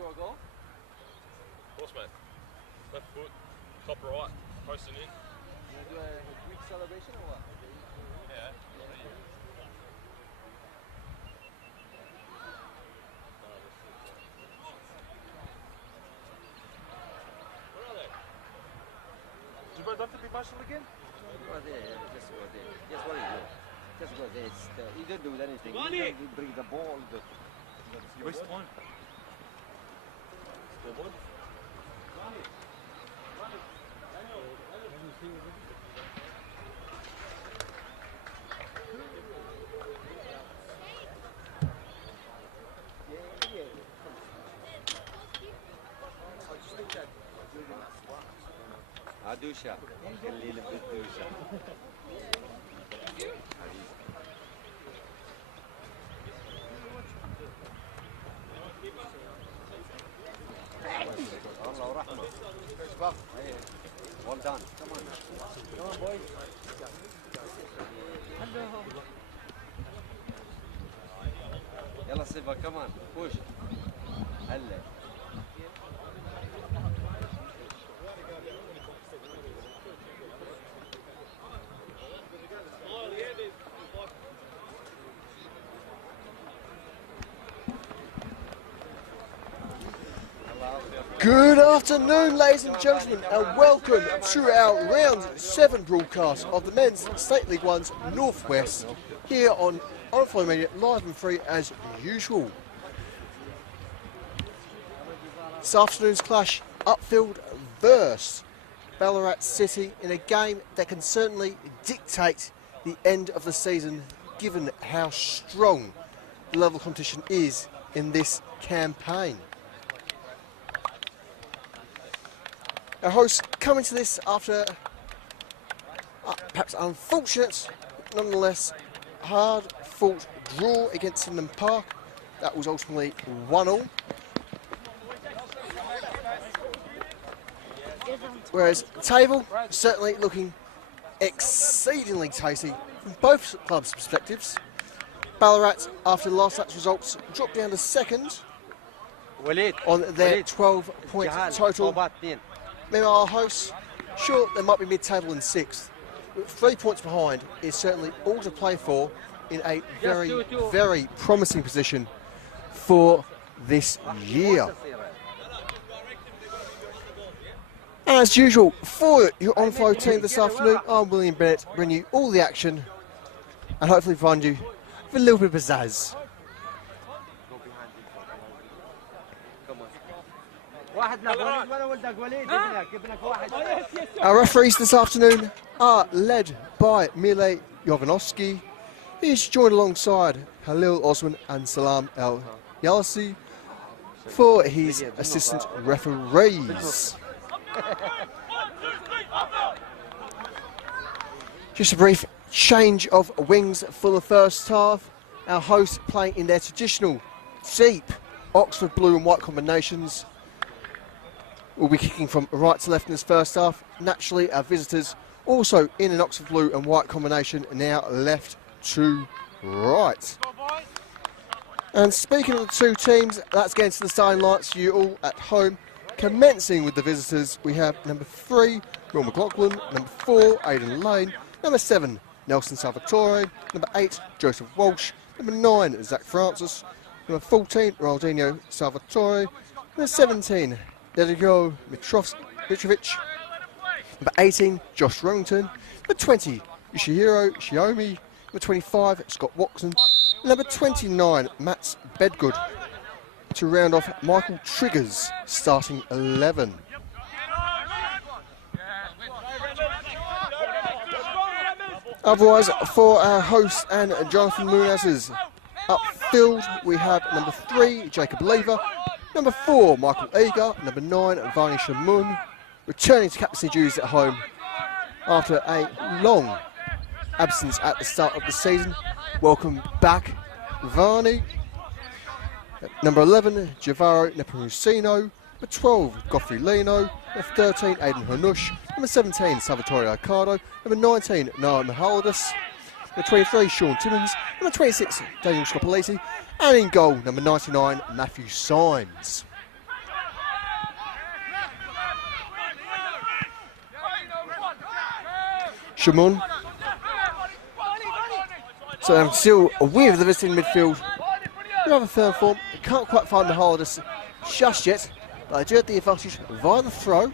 score a goal? Of course, mate. Left foot, top right, posting in. You want to do a Greek celebration or what? Yeah. Where are they? Did you both have to be emotional again? Go there, just go there. Just what you do. Just go there. You don't do anything. You don't bring the ball. You waste time. Scoreboard? Yeah. I just think that during that swap. Adusha. A little bit Dusha. Allah rahma. Well done. Come on, boys. يلا سيبا كمان push. هلا. Good afternoon, ladies and gentlemen, and welcome to our round 7 broadcast of the Men's State League One's Northwest here on Upfield Media, live and free as usual. This afternoon's clash, Upfield versus Ballarat City, in a game that can certainly dictate the end of the season, given how strong the level of competition is in this campaign. Our hosts coming to this after perhaps unfortunate, nonetheless hard-fought draw against Sydenham Park. That was ultimately 1-1. Whereas the table certainly looking exceedingly tasty from both clubs' perspectives. Ballarat, after last night's results, dropped down to second on their 12-point total. Meanwhile, our hosts, sure, they might be mid-table in 6th, but 3 points behind is certainly all to play for in a very, very promising position for this year. As usual, for your on-flow team this afternoon, I'm William Bennett, bringing you all the action and hopefully find you with a little bit of pizzazz. Our referees this afternoon are led by Mile Jovanovski. He's joined alongside Halil Osman and Salam El Yalasi for his assistant referees. Just a brief change of wings for the first half. Our hosts playing in their traditional deep Oxford blue and white combinations. Will be kicking from right to left in this first half. Naturally, our visitors also in an Oxford blue and white combination, now left to right. And speaking of the two teams, let's get into the starting lights for you all at home. Commencing with the visitors, we have number 3, Will McLaughlin, number 4, Aidan Lane, number 7, Nelson Salvatore, number 8, Joseph Walsh, number 9, Zach Francis, number 14, Ronaldinho Salvatore, number 17, Dedigo Mitrovic, number 18, Josh Remington, number 20, Yoshihiro Shiomi, number 25, Scott Watson, number 29, Matt Bedgood, to round off Michael Trigger's starting 11. Otherwise, for our hosts and Jonathan Munaz's Upfield, we have number 3, Jacob Lever, number 4, Michael Eager, number 9, Varney Shamun, returning to captaincy duties at home after a long absence at the start of the season. Welcome back, Varney. Number 11, Javaro Nepomuceno, number 12, Godfrey Leno, number 13, Aidan Hanush, number 17, Salvatore Arcado, number 19, Noah Mihalidis, number 23, Sean Timmins, number 26, Daniel Scopoliti, and in goal, number 99, Matthew Symes. Shimon. So I'm still with the visiting midfield. Rather firm form. Can't quite find the hardest just yet, but I do have the advantage via the throw.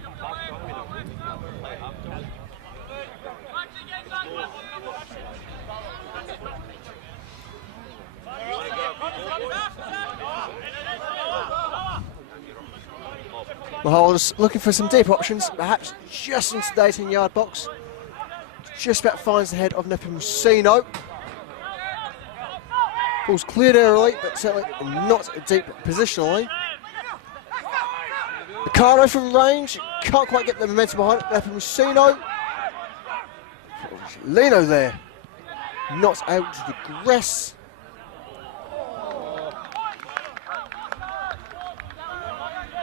Mahomes looking for some deep options, perhaps just into the 18-yard box. Just about finds the head of Nepomuceno. Ball's cleared early, but certainly not deep positionally. Ricardo from range, can't quite get the momentum behind it. Nepomuceno. Lino there, not able to progress.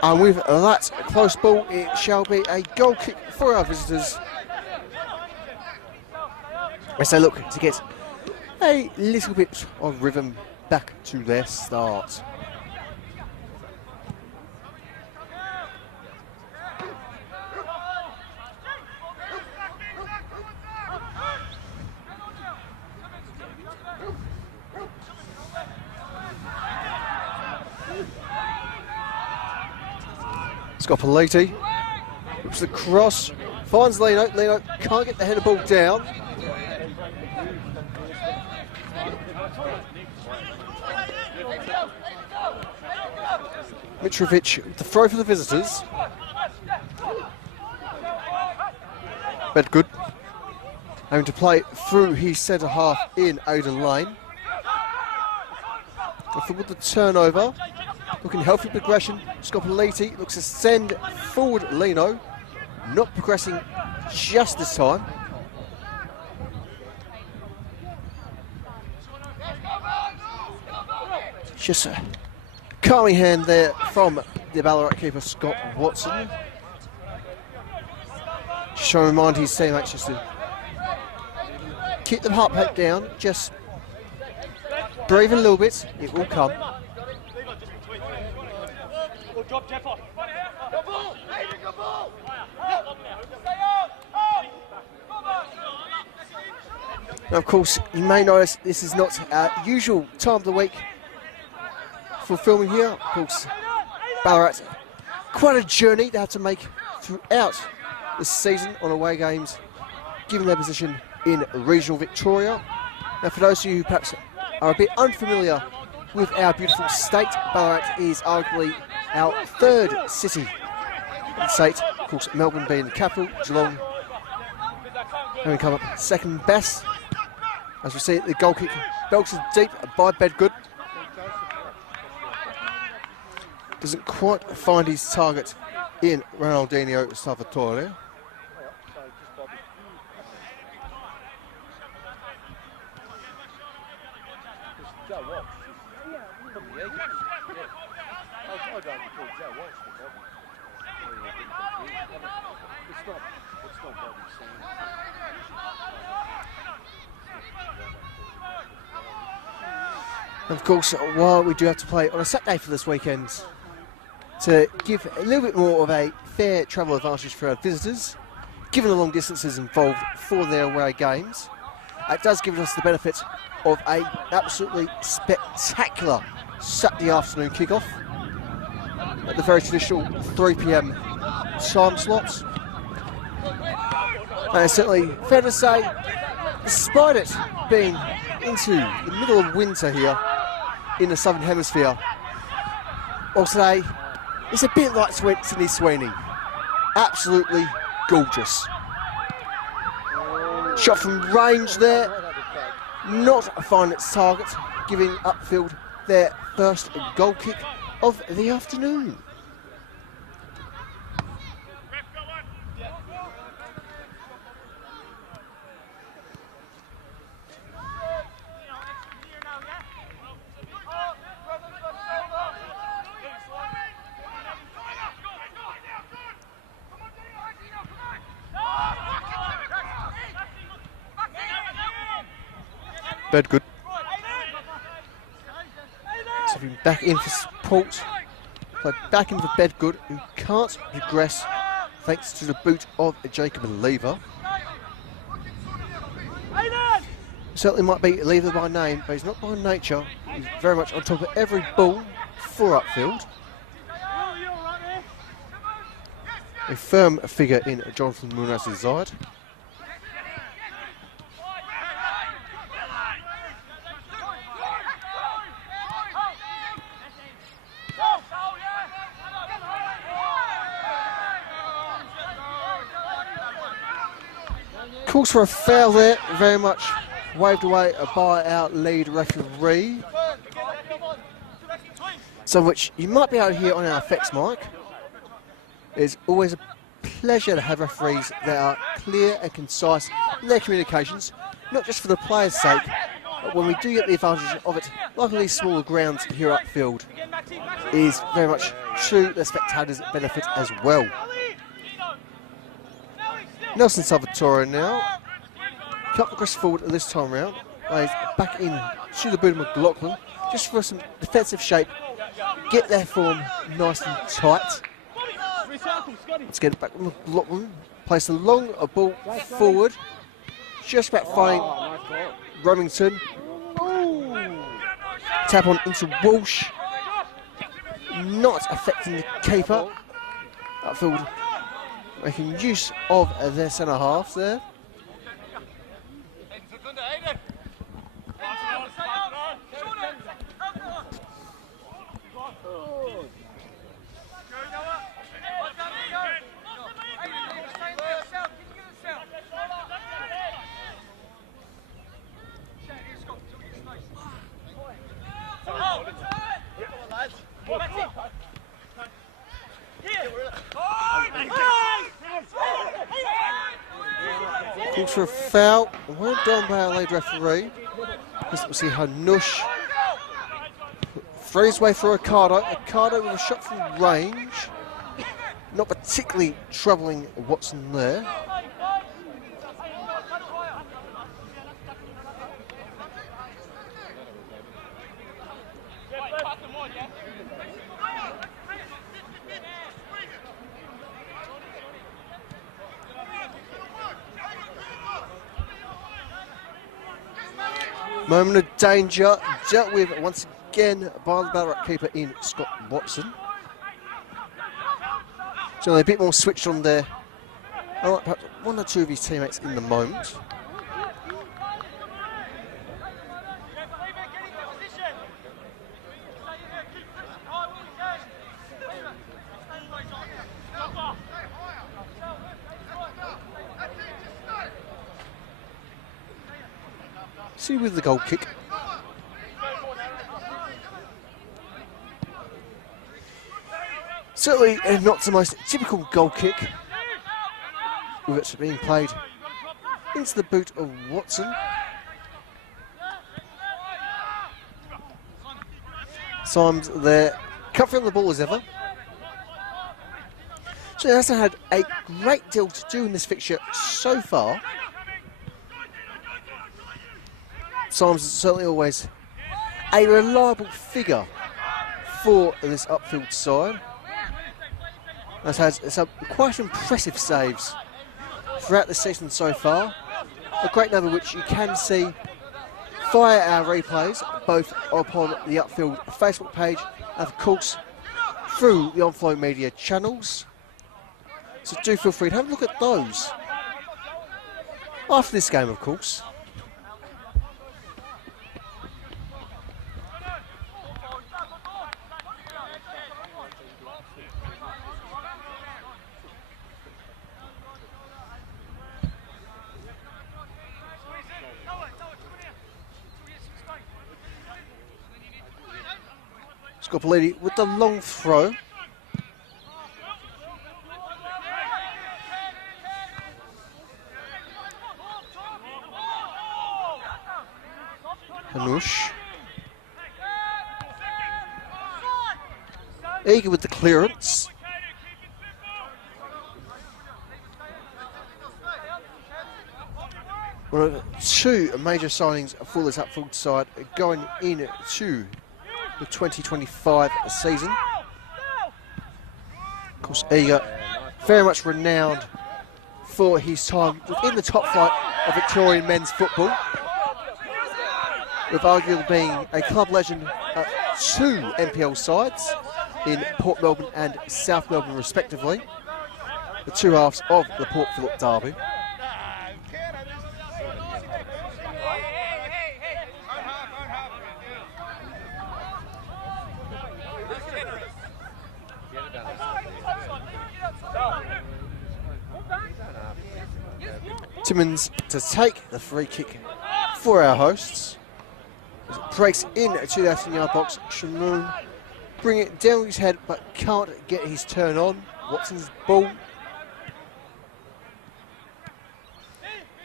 And with that close ball, it shall be a goal kick for our visitors. As they look to get a little bit of rhythm back to their start. Scopoliti looks the cross, finds Lino. Lino can't get the header ball down. Mitrovic, the throw for the visitors. Bedgood having to play through his centre half in Aidan Lane. With the turnover, looking healthy progression. Scopoliti looks to send forward Lino, not progressing just this time. Just a calming hand there from the Ballarat keeper Scott Watson. Just trying to remind his teammates just to keep the heart rate down, just breathe a little bit, it will come. Now, of course, you may notice this is not our usual time of the week for filming here. Of course, Ballarat, quite a journey they have to make throughout the season on away games, given their position in regional Victoria. Now, for those of you who perhaps are a bit unfamiliar with our beautiful state, Ballarat is arguably our third city in the state. Of course, Melbourne being the capital, Geelong having come up second best. As we see it, the goal kick belted deep by Bedgood. Doesn't quite find his target in Ronaldinho Salvatore. Of course, while we do have to play on a Saturday for this weekend, to give a little bit more of a fair travel advantage for our visitors, given the long distances involved for their away games, it does give us the benefit of an absolutely spectacular Saturday afternoon kickoff at the very traditional 3 p.m. time slots. And it's certainly fair to say, despite it being into the middle of winter here in the Southern Hemisphere, well, today it's a bit like Sydney Sweeney. Absolutely gorgeous. Shot from range there, not finding its target, giving Upfield their first goal kick of the afternoon. Bedgood. So back in for support. Play back in for Bedgood, who can't progress thanks to the boot of Jacob Lever. certainly might be a leader by name, but he's not by nature. He's very much on top of every ball for Upfield. A firm figure in Jonathan Munaz's side. Calls for a foul there, very much waved away by our lead referee. Some which you might be able to hear on our effects mic. It's always a pleasure to have referees that are clear and concise in their communications, not just for the players' sake, but when we do get the advantage of it, like on these smaller grounds here at Upfield, is very much to the spectators' benefit as well. Nelson Salvatore now, couple across forward this time round, plays back in to the boot of McLaughlin, just for some defensive shape, get their form nice and tight. Let's get it back with McLaughlin, place a long ball forward, just about finding Remington. Tap on into Walsh, not affecting the keeper. Upfield making use of their centre halves there. Calls for a foul, well done by our lead referee. We'll see Hanush throws his way through Ricardo. Ricardo with a shot from range, not particularly troubling Watson there. Moment of danger, dealt with once again by the Ballarat keeper in Scott Watson. So they're a bit more switched on there. Unlike perhaps one or two of his teammates in the moment. See with the goal kick. Certainly not the most typical goal kick, with it being played into the boot of Watson. Symes there, comfy on the ball as ever. So he hasn't had a great deal to do in this fixture so far. Symes is certainly always a reliable figure for this Upfield side. Has had some quite impressive saves throughout the season so far. A great number which you can see via our replays, both upon the Upfield Facebook page and of course through the on-flow media channels. So do feel free to have a look at those after this game, of course. Scoppoliti with the long throw. Hanush. Eager with the clearance. One of two major signings for this Upfield side going into the 2025 season. Of course, Eager, very much renowned for his time within the top flight of Victorian men's football. with arguably being a club legend at 2 NPL sides in Port Melbourne and South Melbourne respectively, the two halves of the Port Phillip derby. Timmins to take the free kick for our hosts. As it breaks in to the 18-yard box, Shamoon bring it down his head but can't get his turn on. Watson's ball.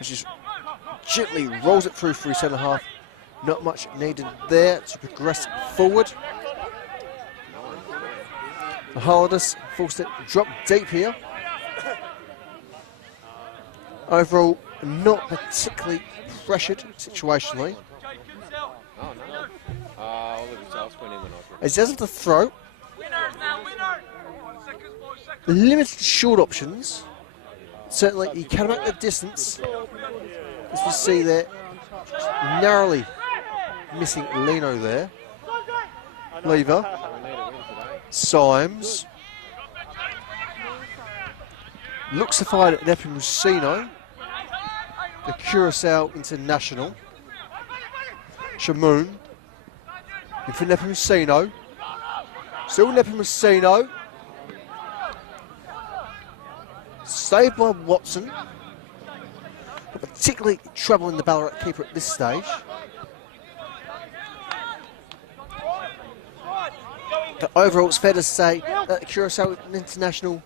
Just gently rolls it through for his centre half. Not much needed there to progress forward. The Hardest forced it drop deep here. Overall, not particularly pressured situationally. Oh, no. All of his shots went in when I was As he does have to throw. Limited short options. Certainly, he can make the distance. As we see there, narrowly missing Lino there. Lever. Symes. Looks to find Nepomuceno, the Curaçao international. Shamoon. In for Nepomuceno. Still Nepomuceno. Saved by Watson. Not particularly troubling the Ballarat keeper at this stage. But overall, it's fair to say that Curaçao international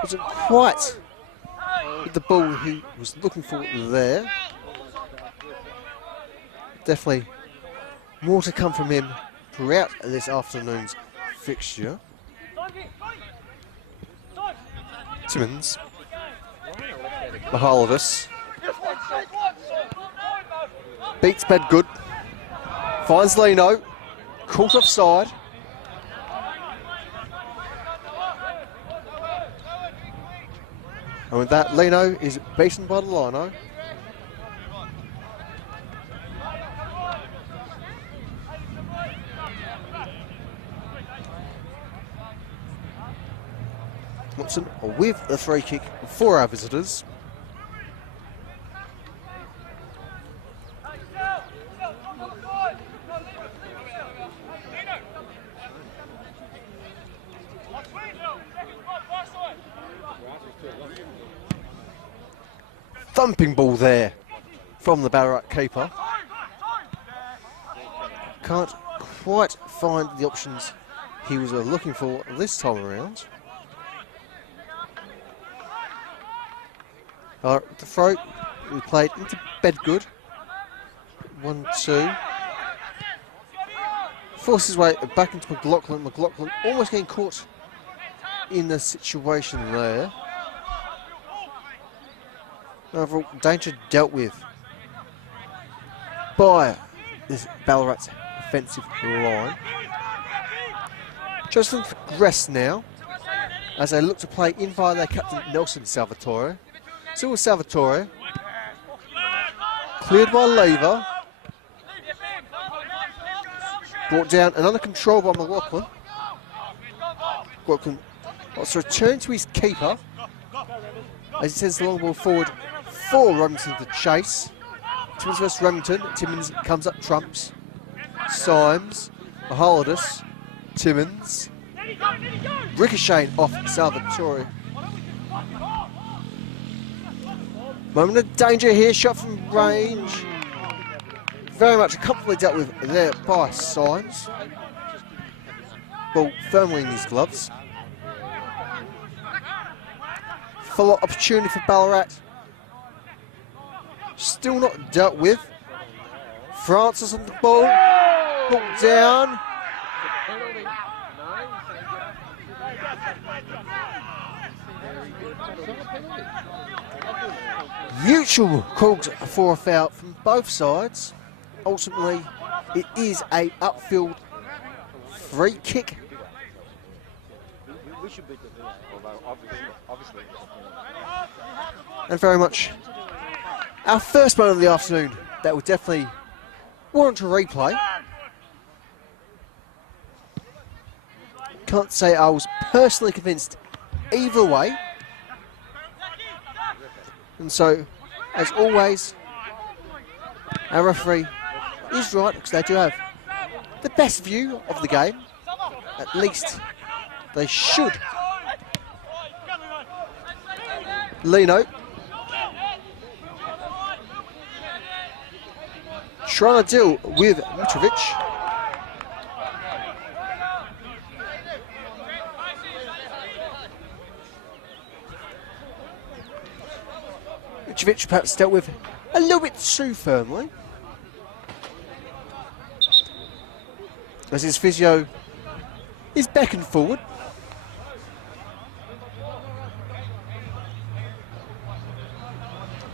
wasn't quite with the ball he was looking for there. Definitely more to come from him throughout this afternoon's fixture. Timmins, Mahalovis, beats Bedgood, finds Lino, caught offside. And with that, Lino is beaten by the lino. Watson with the free kick for our visitors. Thumping ball there from the Ballarat keeper. Can't quite find the options he was looking for this time around. The throw, we played into Bedgood. 1-2. Forces his way back into McLaughlin. McLaughlin almost getting caught in the situation there. Overall danger dealt with by this Ballarat offensive line. Just to progress now as they look to play in via their captain Nelson Salvatore. Still with Salvatore. Cleared by Lever. Brought down and under control by McLaughlin. McLaughlin wants to return to his keeper as he sends the long ball forward for Remington to chase. Timmins versus Remington. Timmins comes up trumps. Symes, Mahalidis, Timmins. Ricocheting off Salvatore. Moment of danger here, shot from range. Very much comfortably dealt with there by Symes. Ball firmly in his gloves. Full opportunity for Ballarat. Still not dealt with. Francis on the ball. Ball down. Mutual calls for a foul from both sides. Ultimately, it is a Upfield free kick. We should beat the obviously. And very much our first moment of the afternoon that will definitely warrant a replay. Can't say I was personally convinced either way. And so, as always, our referee is right because they do have the best view of the game. At least they should. Lino trying to deal with Mitrovic. Mitrovic perhaps dealt with a little bit too firmly. As his physio is beckoned forward.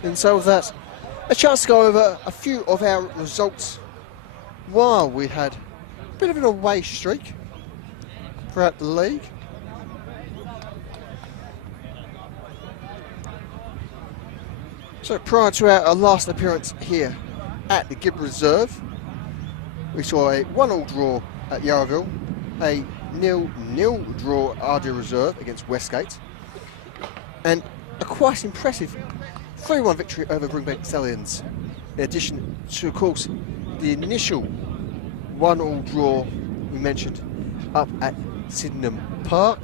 And so with that, a chance to go over a few of our results while we had a bit of an away streak throughout the league. So prior to our last appearance here at the Gibb Reserve, we saw a 1-1 draw at Yarraville, a 0-0 draw at Ardea Reserve against Westgate, and a quite impressive 3-1 victory over Bringbank Stallions, in addition to, of course, the initial 1-1 draw we mentioned up at Sydenham Park.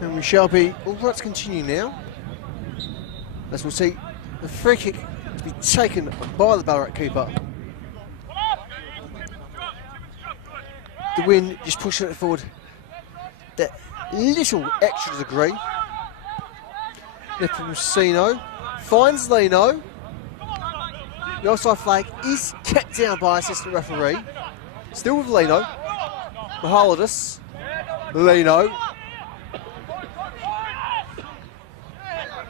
And we shall be all right to continue now, as we'll see the free kick to be taken by the Ballarat keeper. The wind just pushing it forward that little extra degree. Nepomuceno finds Lino. The offside flag is kept down by assistant referee. Still with Lino. Mahalides. Lino.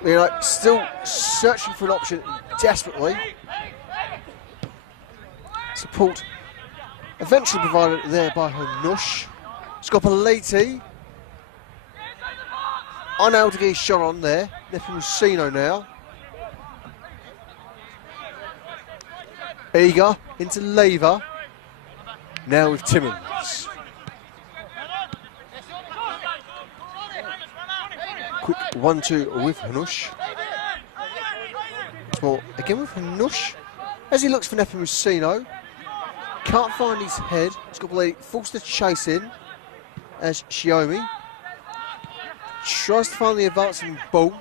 Lino still searching for an option desperately. Support eventually provided there by Hanush. Scopelliti. Unable to get his shot on there. Nepomuceno now. Eager into Lever. Now with Timmins. Quick 1-2 with Hanush. Small again with Hanush. As he looks for Nepomuceno. Can't find his head. Scopelliti forced to chase in as Shiomi tries to find the advancing ball.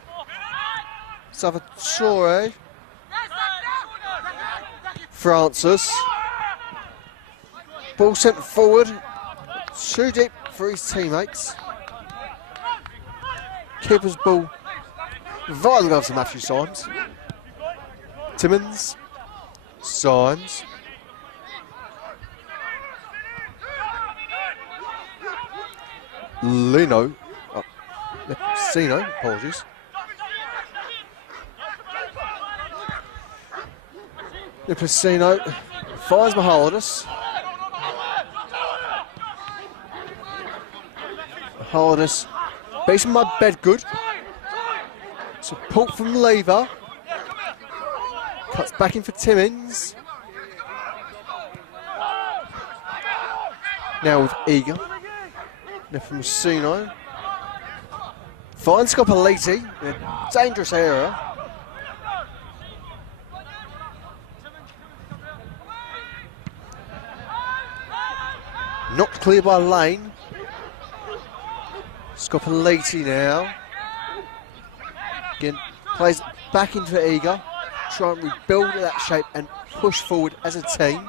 Salvatore. Francis. Ball sent forward. Too deep for his teammates. Keeper's ball via the gloves of Matthew Symes. Timmins. Symes. Lino. Oh, Nepomuceno, apologies. Nepomuceno finds Mahalides. Mahalides based on my bed good. Support from Lever. Cuts back in for Timmins. Now with Eager. Nepomuceno finds Scopelliti in a dangerous area. Knocked clear by Lane. Scopelliti now. Again, plays back into Eager. Try and rebuild that shape and push forward as a team.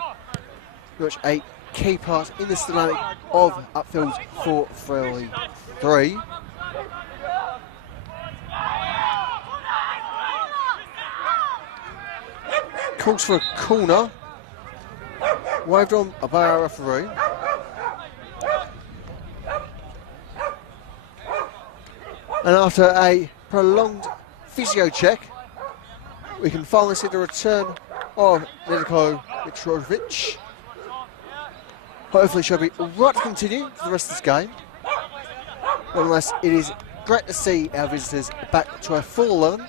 Which a key part in this dynamic of Upfield 4-3. Calls for a corner. Waved on by our referee. And after a prolonged physio check, we can finally see the return of Nediko Mitrovic. Hopefully she'll be right to continue for the rest of this game. Nonetheless, it is great to see our visitors back to a full 11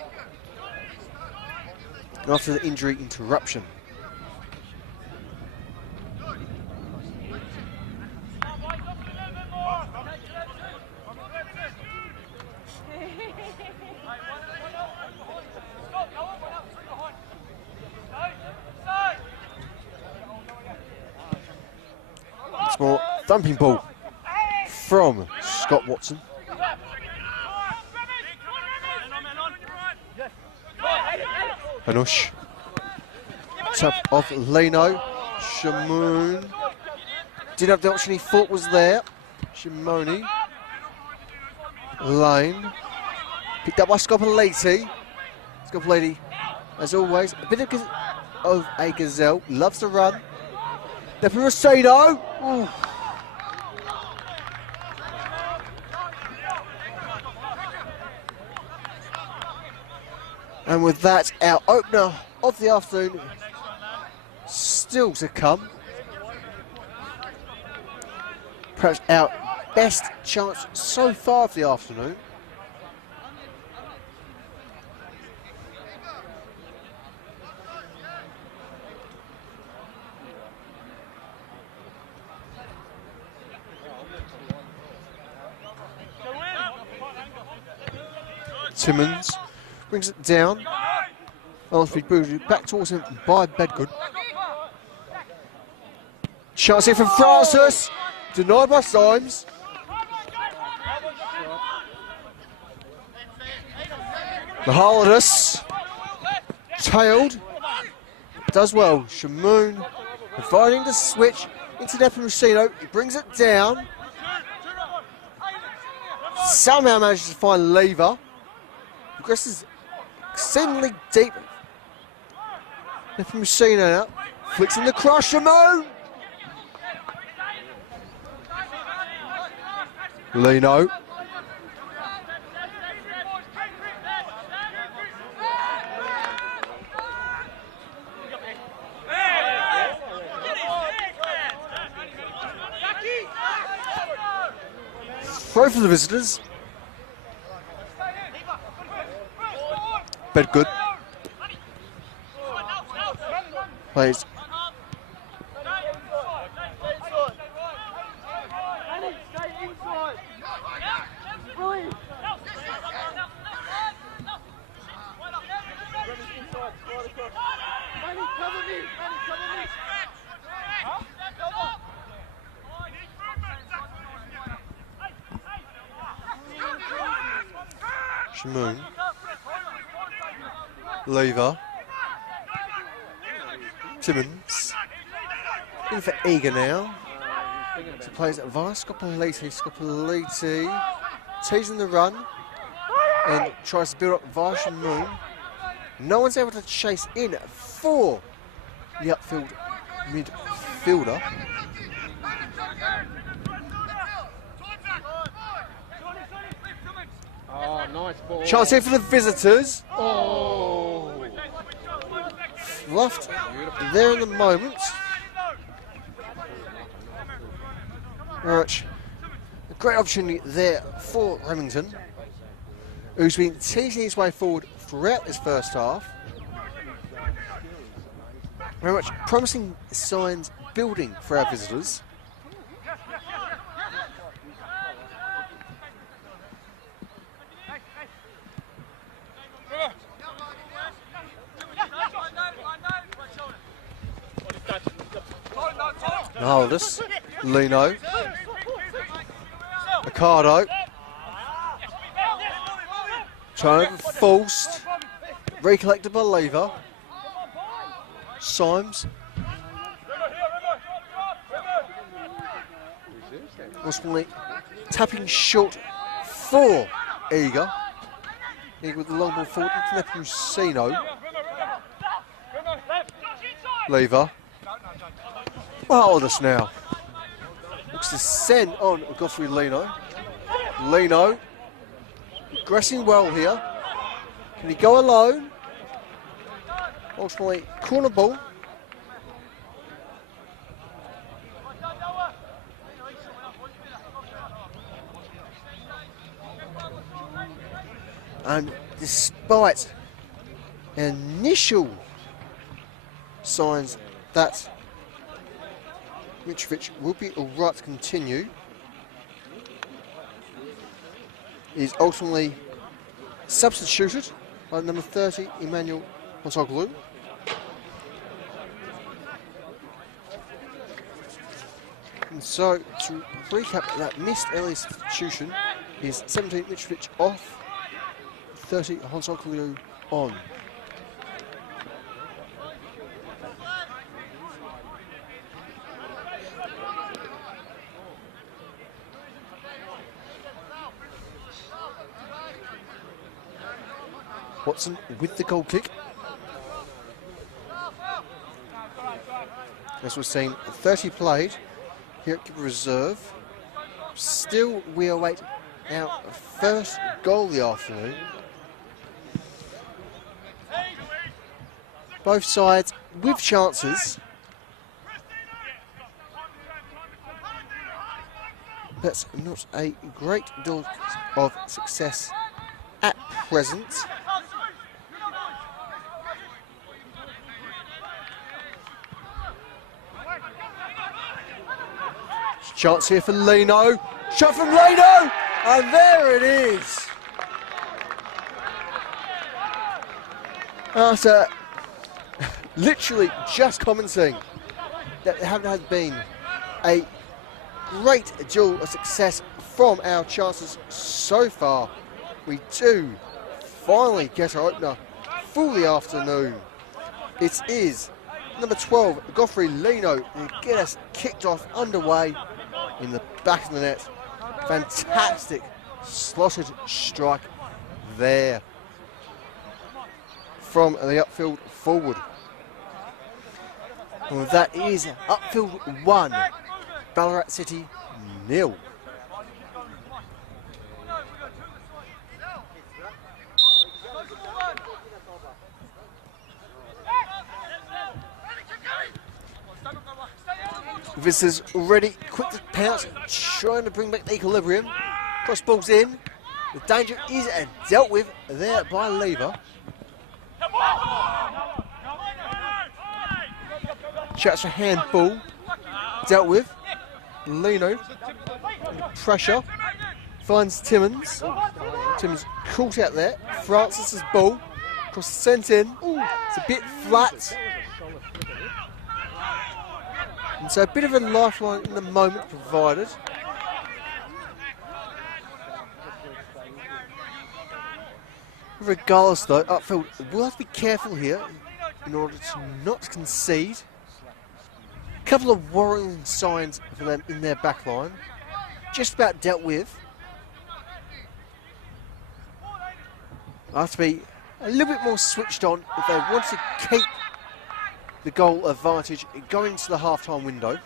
after the injury interruption. More thumping ball from Scott Watson. Hanush. Tap off Leno. Shamoon. Didn't have the option he thought was there. Shimoni. Lane. Picked up by Scopoliti. Scopoliti, as always, a bit of a gazelle. Loves to run. There for Rosado. And with that, our opener of the afternoon still to come. Perhaps our best chance so far of the afternoon. Timmons brings it down. Alfred booted back towards him by Bedgood. Chance here from Francis. Denied by Symes. Mahaladas. Tailed. Does well. Shamoon providing the switch into Nepomuceno. He brings it down. Somehow manages to find Lever. Progresses exceedingly deep. Nepomuceno now. Flicks in the cross. Shamoon. Leno. Throw for the visitors. Bedgood. Plays. Shamoon. Lever. Timmons. In for Eager now. So plays it via Scopoliti. Scopoliti teasing the run and tries to build up via Shamoon. No one's able to chase in for the Upfield midfielder. Oh, nice ball. Chance here for the visitors. Oh. Fluffed there in the moment. Right. A great opportunity there for Remington, who's been teasing his way forward throughout this first half. Very much promising signs building for our visitors. Naldus, Leno, Ricardo, turnover forced, recollected by Lever, Symes, ultimately tapping short for Eager. Eager with the long ball forward to Nepusino. Lever. Marvellous now. Looks to send on Godfrey Lino. Lino progressing well here. Can he go alone? Ultimately, corner ball. And despite initial signs that Mitrovic will be all right to continue, is ultimately substituted by number 30, Emmanuel Montoglu. And so, to recap that missed early substitution, is 17 Mitrovic off, 30 Honsoglu on. Watson with the goal kick. As we're seeing, 30 played here at reserve. Still, we await our first goal of the afternoon. Both sides with chances. That's not a great deal of success at present. Chance here for Lino. Shot from Lino! And there it is. After literally just commenting that there haven't been a great deal of success from our chances so far, we do finally get our opener for the afternoon. It is number 12, Godfrey Lino, to get us kicked off underway in the back of the net. Fantastic slotted strike there from the Upfield forward. And that is Upfield 1, Ballarat City 0. Visitors already quick to pounce, trying to bring back the equilibrium. Cross balls in. The danger is dealt with there by Lever. Chats for handball. Dealt with. Lino. Pressure. Finds Timmins. Timmins caught out there. Francis's ball. Cross sent in. It's a bit flat. And so a bit of a lifeline in the moment provided. Regardless though, Upfield will have to be careful here in order to not concede. A couple of worrying signs for them in their back line. Just about dealt with. They'll have to be a little bit more switched on if they want to keep the goal advantage going into the half-time window.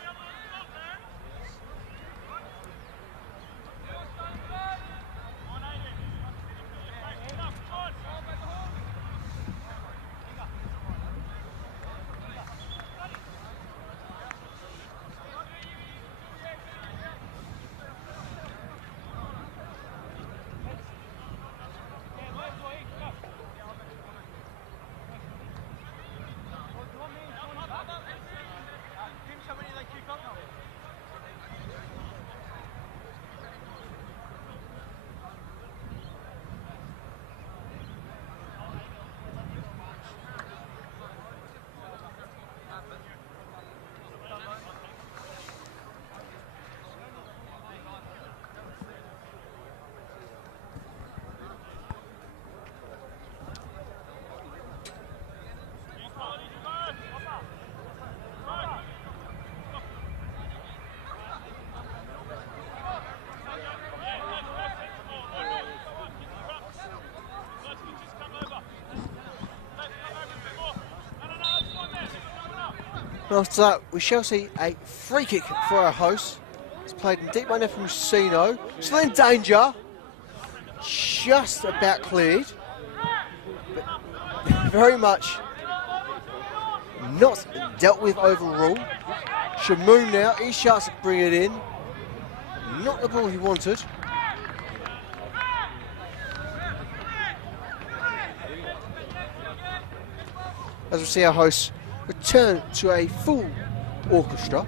And after that, we shall see a free kick for our hosts. It's played in deep by net from Rusino. Still in danger. Just about cleared. But very much not dealt with overall. Shamoon now, he shouts to bring it in. Not the ball he wanted. As we see our hosts return to a full orchestra.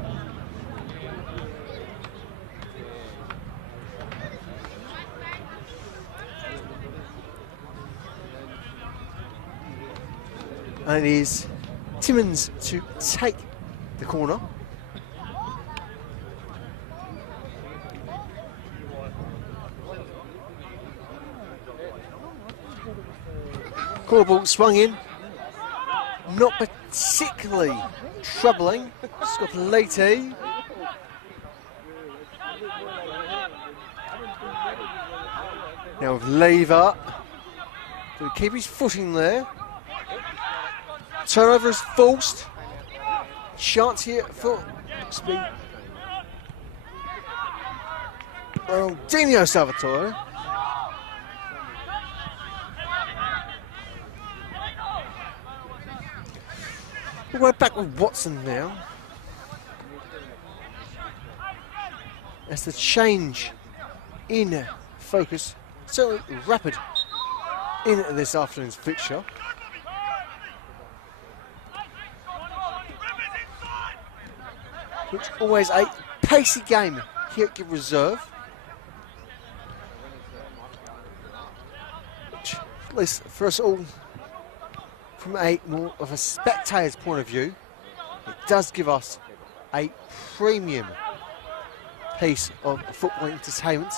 And it is Timmins to take the corner. Corner ball swung in. Not particularly troubling. Scott Leite. Now with Lever. Can he keep his footing there? Turnover is forced. Chance here for speed. Ronaldinho Salvatore. We're back with Watson now. As the change in focus, certainly rapid in this afternoon's fixture. Which always a pacey game here at Give Reserve. Which, at least for us all, from a more of a spectator's point of view, it does give us a premium piece of football entertainment.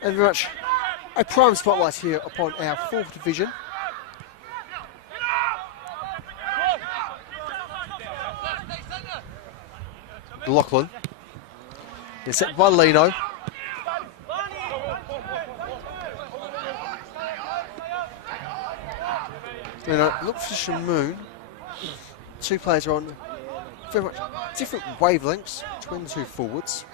And very much a prime spotlight here upon our 4th division. Lachlan. They're set by Lino. Lino looks for Shamoon. Two players are on very much different wavelengths between the two forwards.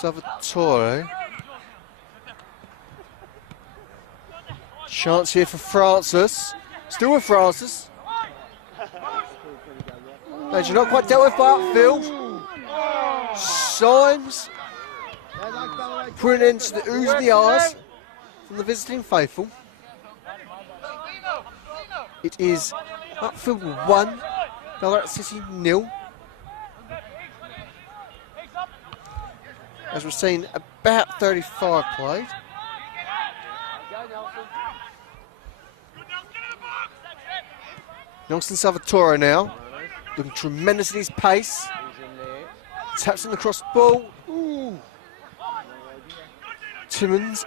Salvatore. Chance here for Francis. Still with Francis. You're not quite dealt with by Upfield. Symes. Putting an end to the oohs and the ahs from the visiting faithful. It is Upfield 1, Ballarat City 0. As we're seeing, about 35 played. Nelson Salvatore now, looking tremendous at his pace. Taps in the cross ball. Ooh. Timmins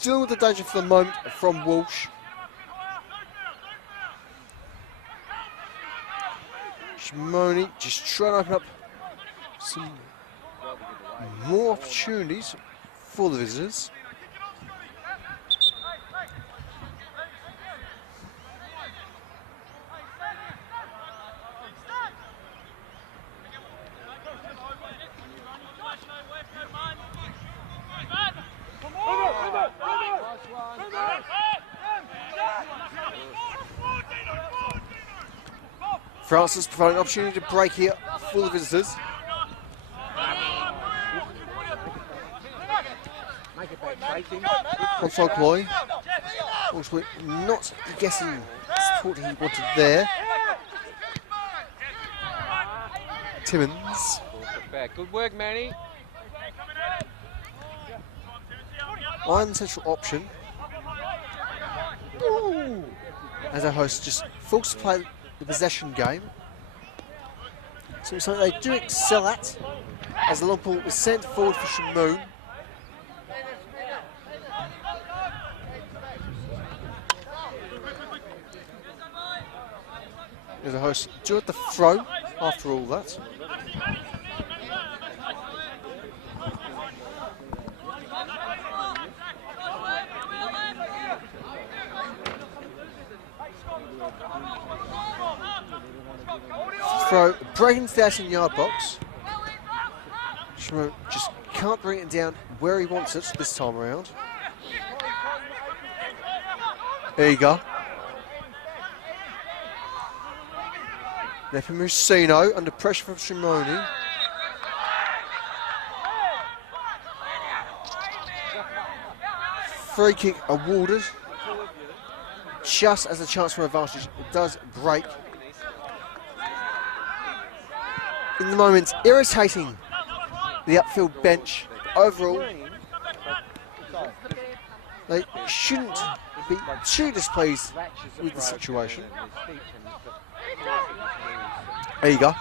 dealing with the danger for the moment from Walsh. Shimoni just trying to open up some more opportunities for the visitors. Francis providing an opportunity to break here for the visitors. Console Cloy. Also not guessing the support he wanted there. Timmins. Good work, Manny. Iron central option. Ooh. As our host just forced to play the possession game. So it's something they do excel at. As the long ball is sent forward for Shamoon. As the host do at the throw after all that. throw, breaking into the 18-yard box. Shimon just can't bring it down where he wants it this time around. Eager. Nepomuceno under pressure from Shimoni. Free kick awarded. Just as a chance for advantage, it does break. In the moment, irritating the Upfield bench. Overall, they shouldn't be too displeased with the situation. Eager.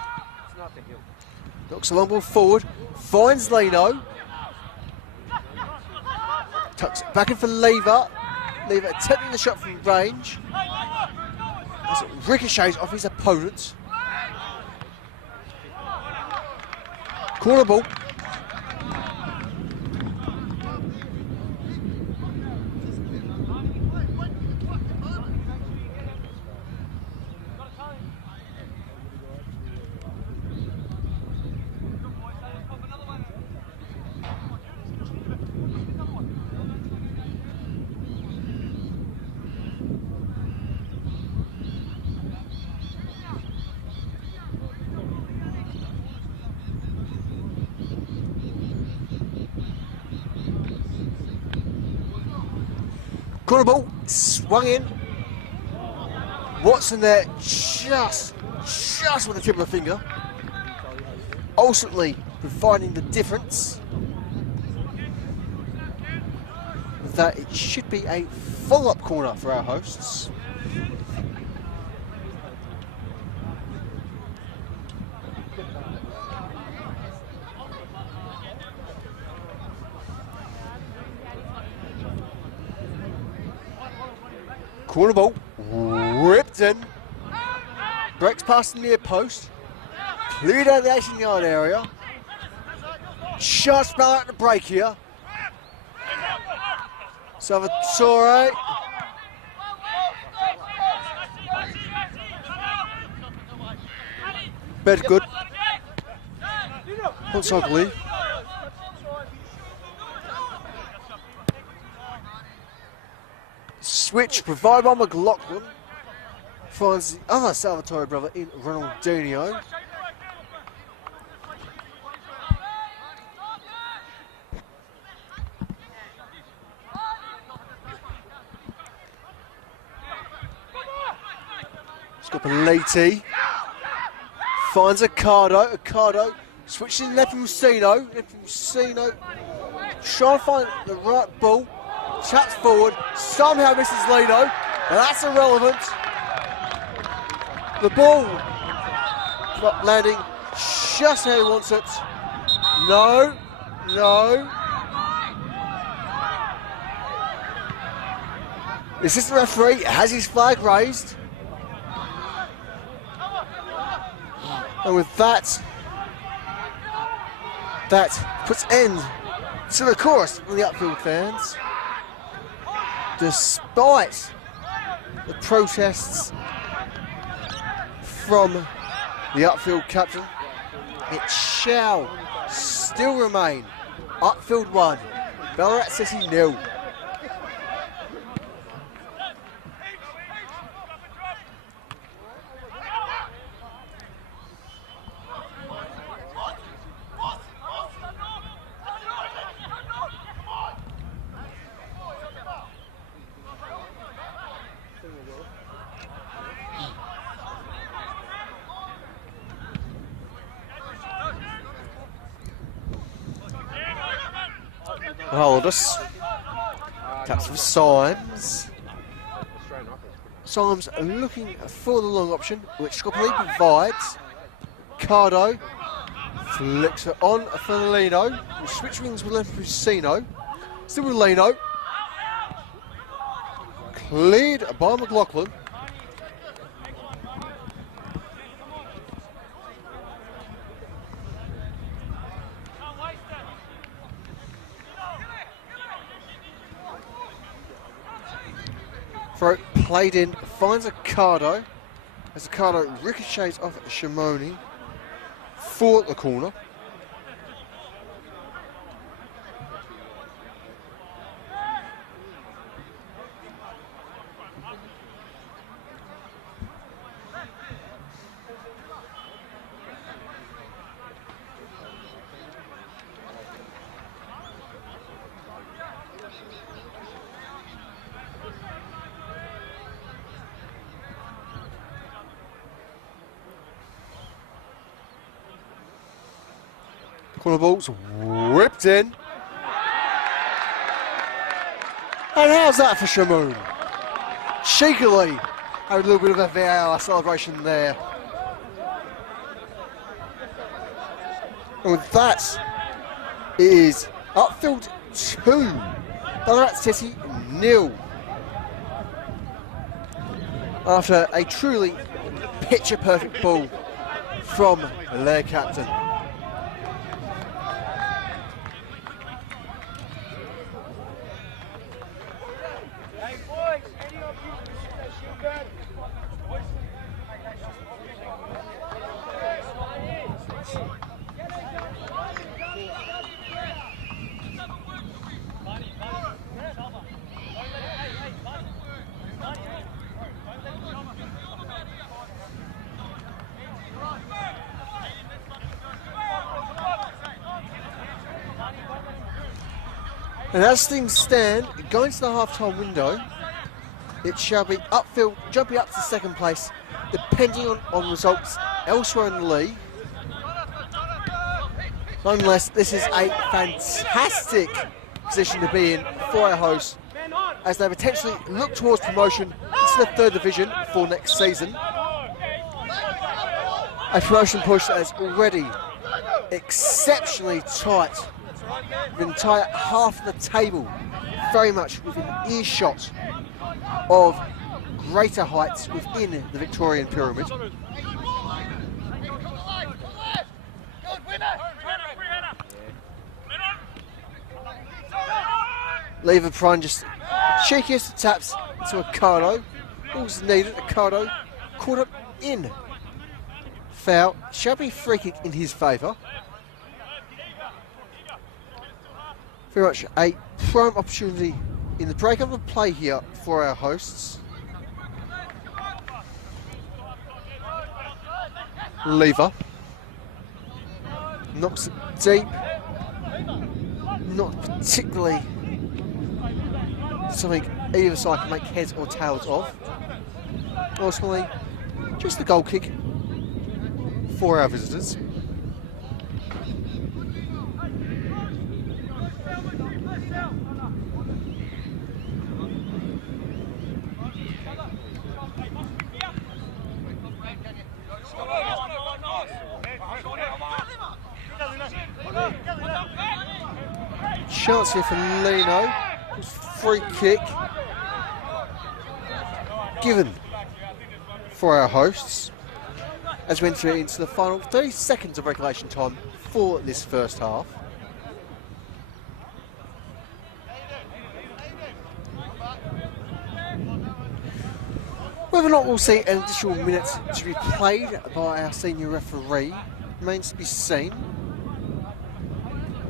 Knocks a long ball forward. Finds Leno. Tucks it back in for Lever. Lever attempting the shot from range. As it ricochets off his opponent. Corner ball. Corner ball, swung in. Watson there, just with the tip of the finger. Ultimately providing the difference. With that, it should be a follow-up corner for our hosts. Corner ball, whipped in, breaks past the near post, cleared out the 18-yard area. Shots Ballarat at the break here. Salvatore. Bedgood. Once ugly. Switch provided by McLaughlin. Finds the other Salvatore brother in Ronaldinho. Scopoleti. Finds Accardo. Accardo switching Nepomuceno. Nepomuceno trying to find the right ball. Taps forward, somehow misses Leno, but that's irrelevant. The ball landing just how he wants it. No. The assistant referee has his flag raised. And with that puts end to the chorus of the Upfield fans. Despite the protests from the Upfield captain, it shall still remain Upfield 1, Ballarat City 0. Holdus. Taps for Symes. Symes looking for the long option, which Scopoli provides. Cardo flicks it on for Leno. Switch wings with Nepomuceno. Still with Leno. Cleared by McLaughlin. Throw played in, finds Accardo. as the card ricochets off Shimoni for the corner. Corner ball's whipped in. And how's that for Shamoon? Cheekily, a little bit of a VAR celebration there. And with that, it is Upfield 2, Ballarat City 0. After a truly picture-perfect ball from their captain. And as things stand, going to the half-time window, it shall be Upfield jumping up to second place, depending on results elsewhere in the league. Nonetheless, this is a fantastic position to be in for our hosts, as they potentially look towards promotion into the third division for next season. A promotion push that is already exceptionally tight. The entire half of the table very much within earshot of greater heights within the Victorian pyramid. Lever Prime just cheekiest taps to Ricardo. All's needed, Ricardo caught up in. Foul, shall be free kick in his favour. Very much a prime opportunity in the break of the play here for our hosts. Lever knocks it deep. Not particularly something either side can make heads or tails of. Ultimately, just the goal kick for our visitors. Chance here for Lino. Free kick given for our hosts as we enter into the final 30 seconds of regulation time for this first half. Whether or not we'll see an additional minute to be played by our senior referee remains to be seen.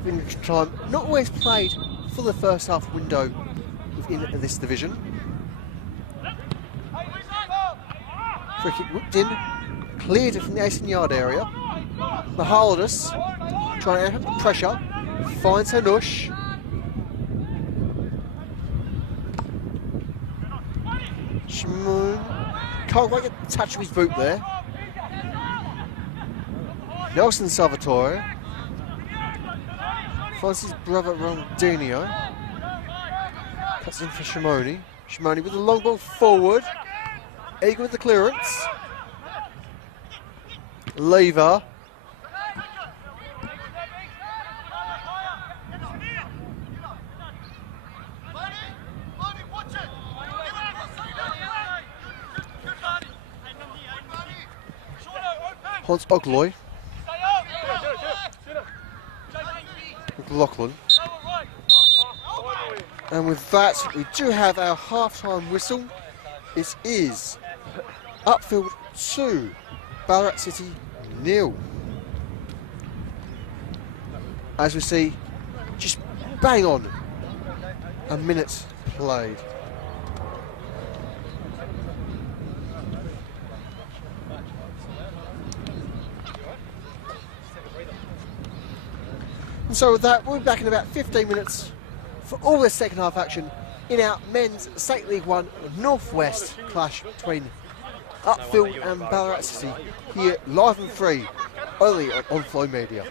In time, not always played for the first half window within this division. Free kick whipped in, cleared from the 18-yard area. Mahaldus trying to add pressure, finds Hanush. Shmoon can't quite get the touch of his boot there. Nelson Salvatore finds his brother Ronaldinho. Cuts in for Shimoni. Shimoni with the long ball forward. Eager with the clearance. Lever. Hans Ogloy. McLaughlin. And with that, we do have our half-time whistle. It is Upfield 2, Ballarat City 0. As we see, just bang on a minute played. And so with that, we'll be back in about 15 minutes for all the second half action in our men's State League 1 Northwest clash between Upfield and Ballarat City, here live and free, only on Flow Media.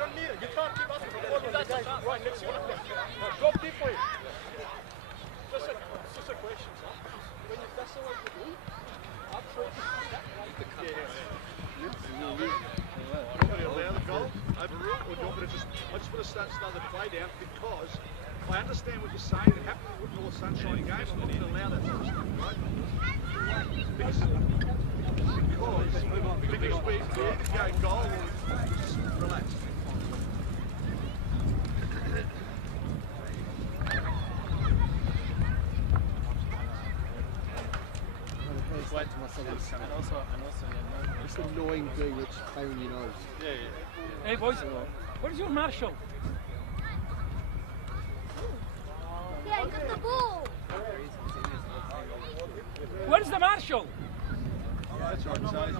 I just want to start the play down because I understand what you're saying. It happened with North Sunshine game. I'm not going to allow that sort of stuff, right? Because we either go goal or just relax. It's annoying thing which pain you know. Hey boys, what is your marshal? Yeah, I got the ball. What is the marshal? That's right, Sonny.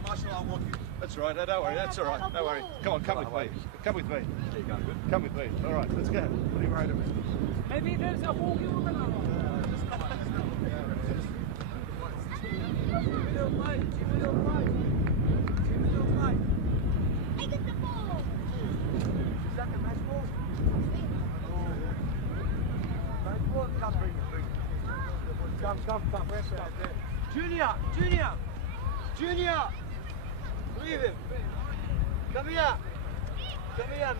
That's right. No, don't worry. That's all right. Don't worry. Come on, come with me. Come with me. Come with me. All right, let's go. What are you worried about? Maybe there's a walking woman around. I got the ball. Is that the match ball? Match ball? Come, bring it. Come. Where's that? Junior! Leave him. Come here, man. Come here.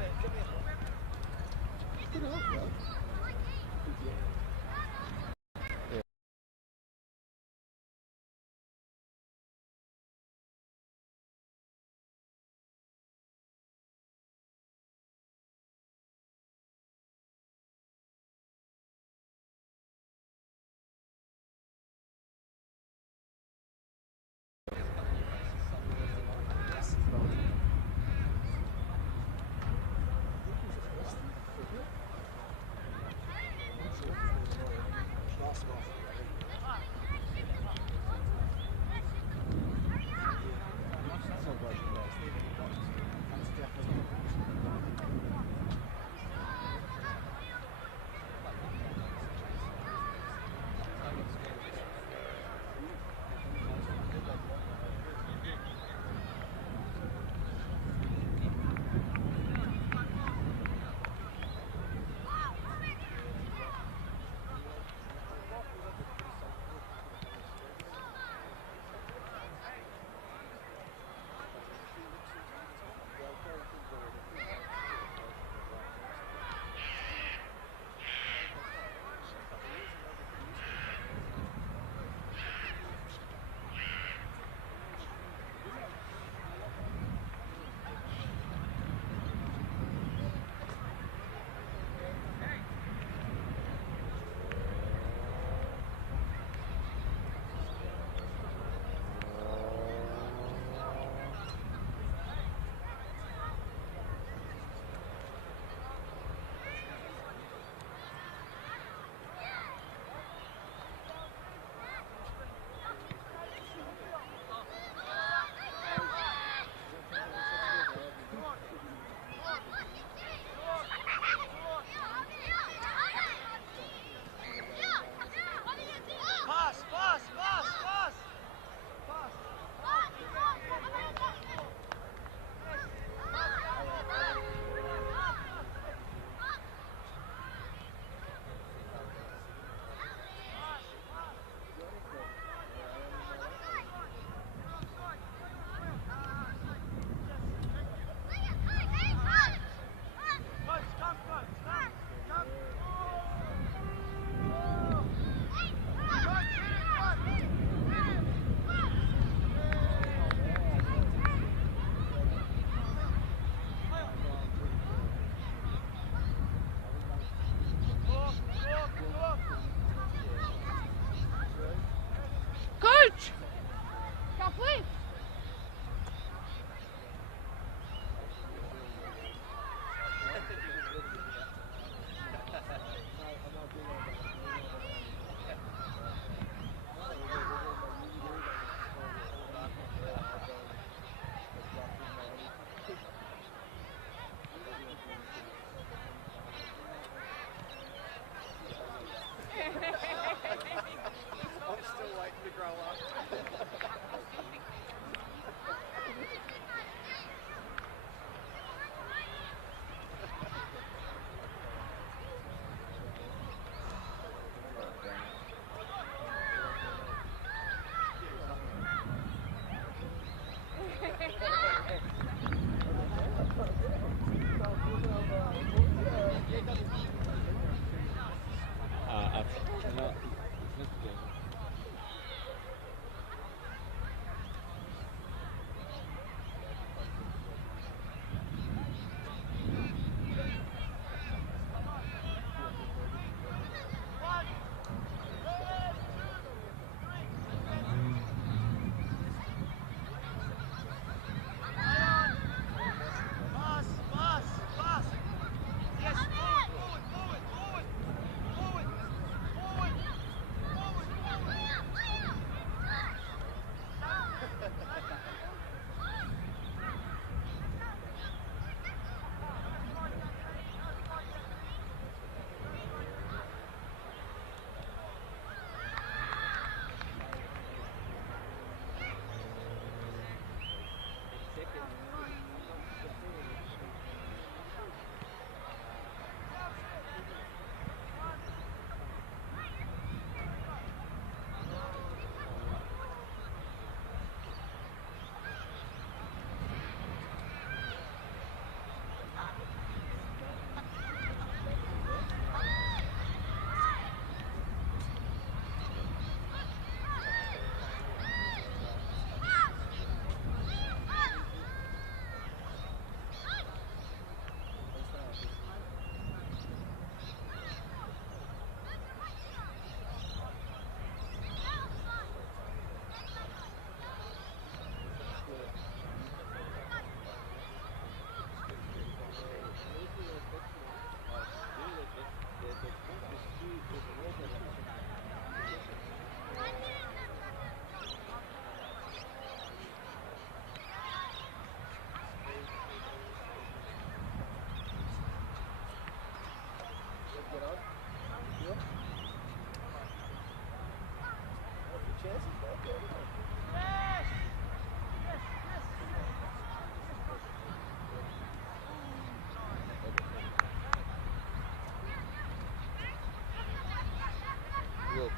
will.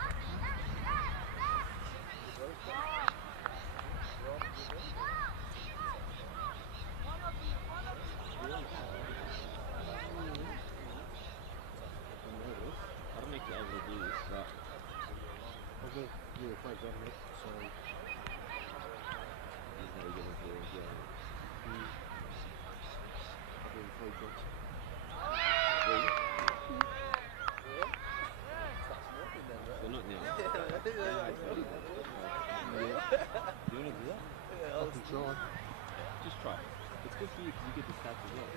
I don't make you able to do this, but You were quite dominant, so this is how you get into the game. They're not now. Do you want to do that? I can try. Just try it. It's good for you because you get the stats as well.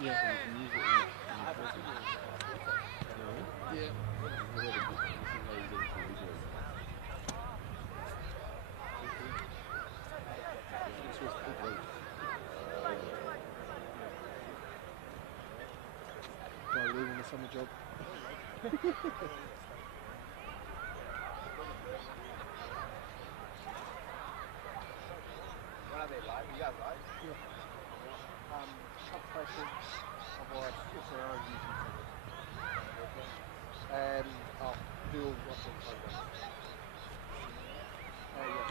Yeah. So you can use it in your present. Yeah. This is how you get into the visual. Go leaving the summer job. What are they like? You guys like? Upfreshing, otherwise it's our own YouTube channel. Do all Upfield programs. Yeah.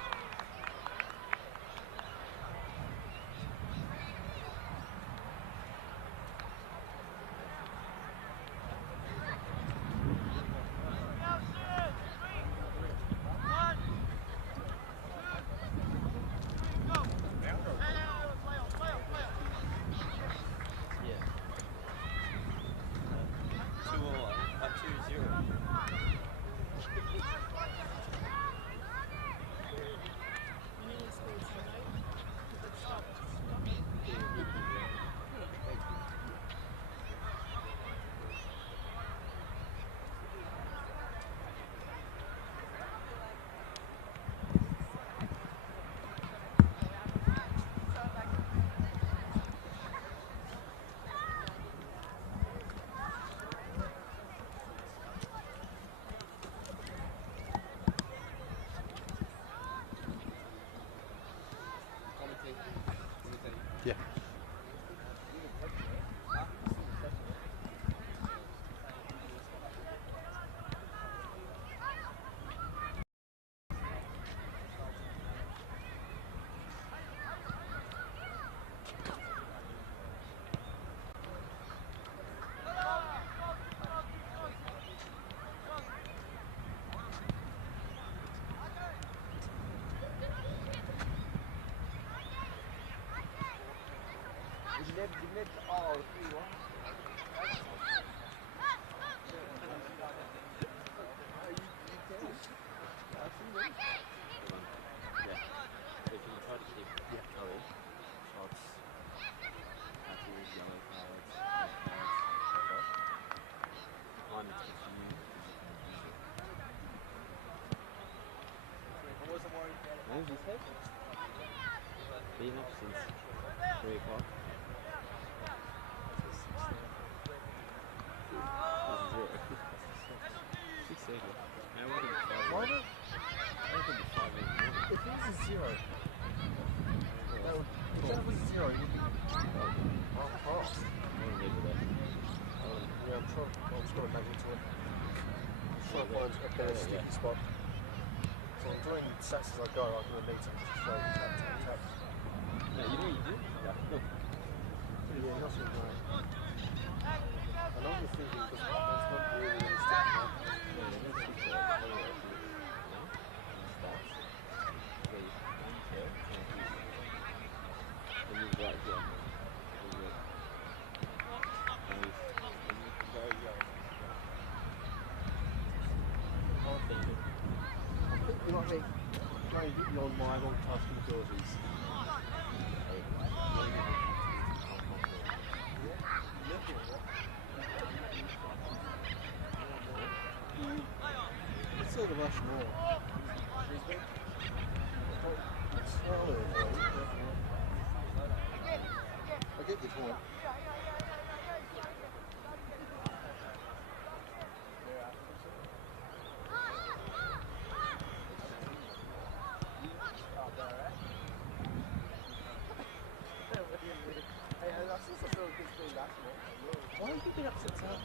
Yeah. When did you say? Been up since 3 o'clock. Six seconds. Now we're going to Why not? be 5 If it was a zero, that would, if that was a zero, it would be past. Yeah, I'm trying to make it to it. Trying to find a better sticky spot. So I'm doing stats as I go, I'm going to need to just throw tap, tap, tap. No, you know what you do? Yeah. Yeah, that's what I'm doing. And I'm just thinking, because it's not really sticky. You might think, trying to get beyond my multitasking abilities. Let's sort of rush more. I get your point. Why have you been upset to have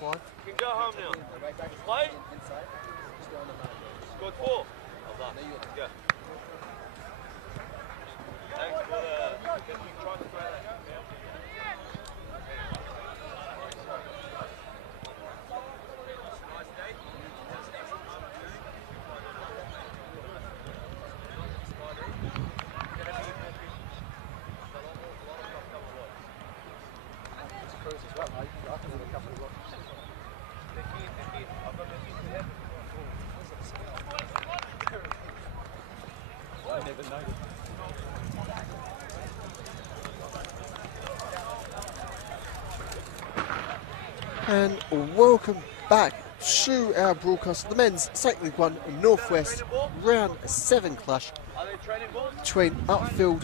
You can go home now. Play. Scored 4. Well done. Go. Thanks for the... trying to throw that. And welcome back to our broadcast of the men's St. League 1 Northwest round 7 clash between Upfield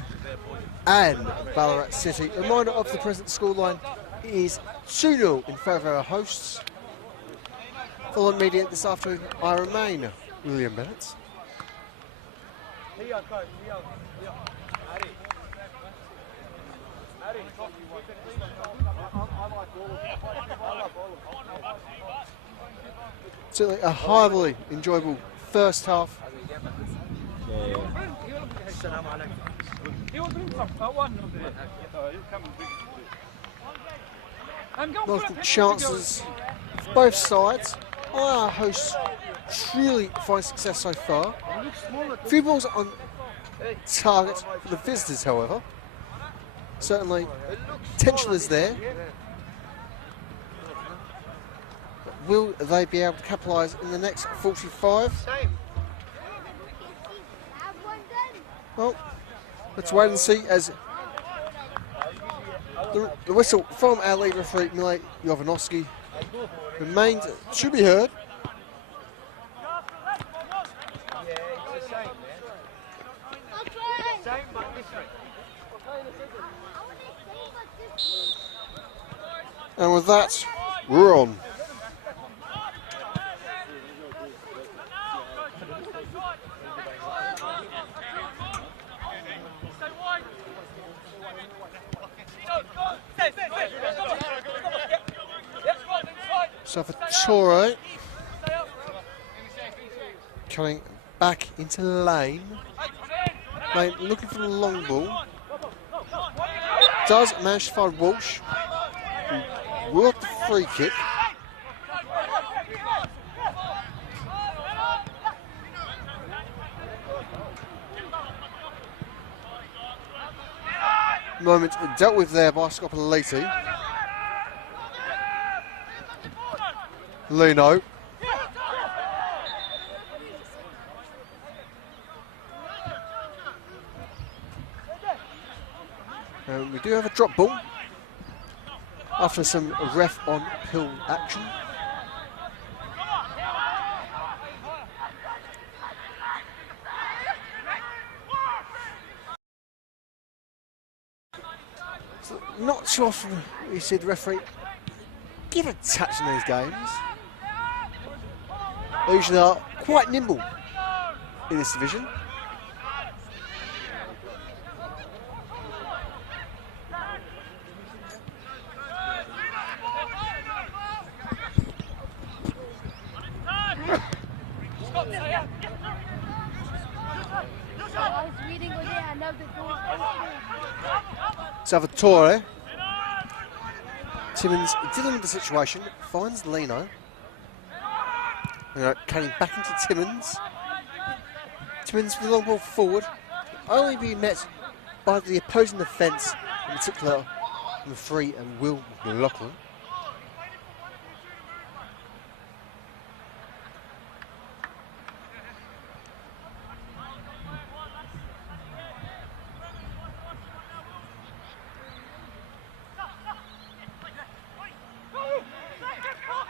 and Ballarat City. A reminder of the present scoreline is 2-0 in favour of our hosts. Following media this afternoon, I remain William Bennett. Certainly a highly enjoyable first half. Multiple chances for both sides. Our hosts really find success so far. A few balls on target for the visitors, however. Certainly, potential is there. But will they be able to capitalise in the next 45? Well, let's wait and see as the whistle from our lead referee, Milej Jovanovski, remains, should be heard. And with that, we're on. So for Torre, coming back into lane, looking for the long ball, does manage to find Walsh, who will have the free kick. Moment dealt with there by Scopoliti. Lino. We do have a drop ball after some ref on pill action. So not too often you see the referee give a touch in these games. They usually are quite nimble in this division. Salvatore. Timmins dealing with the situation, finds Lino. Cutting back into Timmins. Timmins with the long ball forward, only being met by the opposing defence, in particular the free and Will McLaughlin.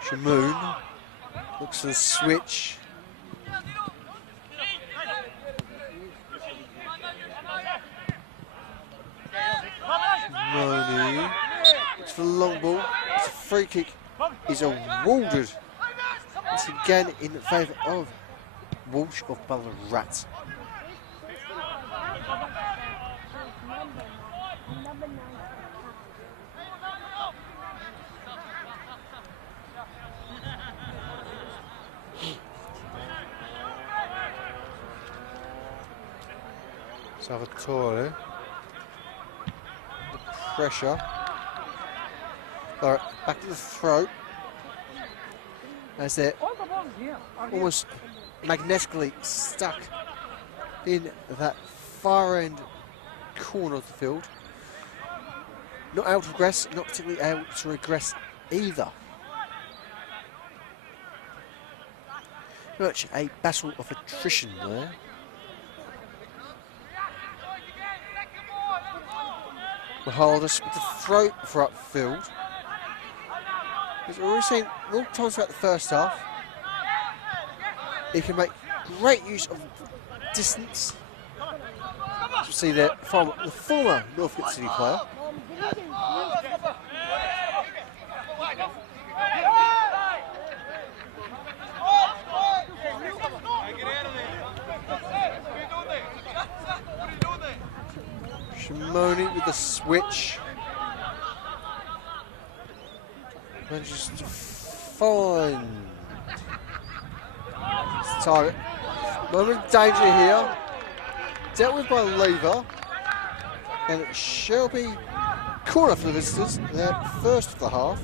Shamoon looks for the switch. Shimoni looks for the long ball. It's a free kick. Is awarded. Once again in favour of Walsh of Ballarat. Salvatore. The pressure. Alright, back to the throat. As they're All the balls here are here. almost magnetically stuck in that far end corner of the field. Not able to regress, not particularly able to regress either. Very much a battle of attrition there. Mahaldus with the throat for upfield. As we've already seen more times throughout the first half, he can make great use of distance. As you see there from the former Northcote City player. Shimoni with the switch. Manages to find his target. Moment of danger here. Dealt with by Lever. And it shall be corner for the visitors, their first of the half.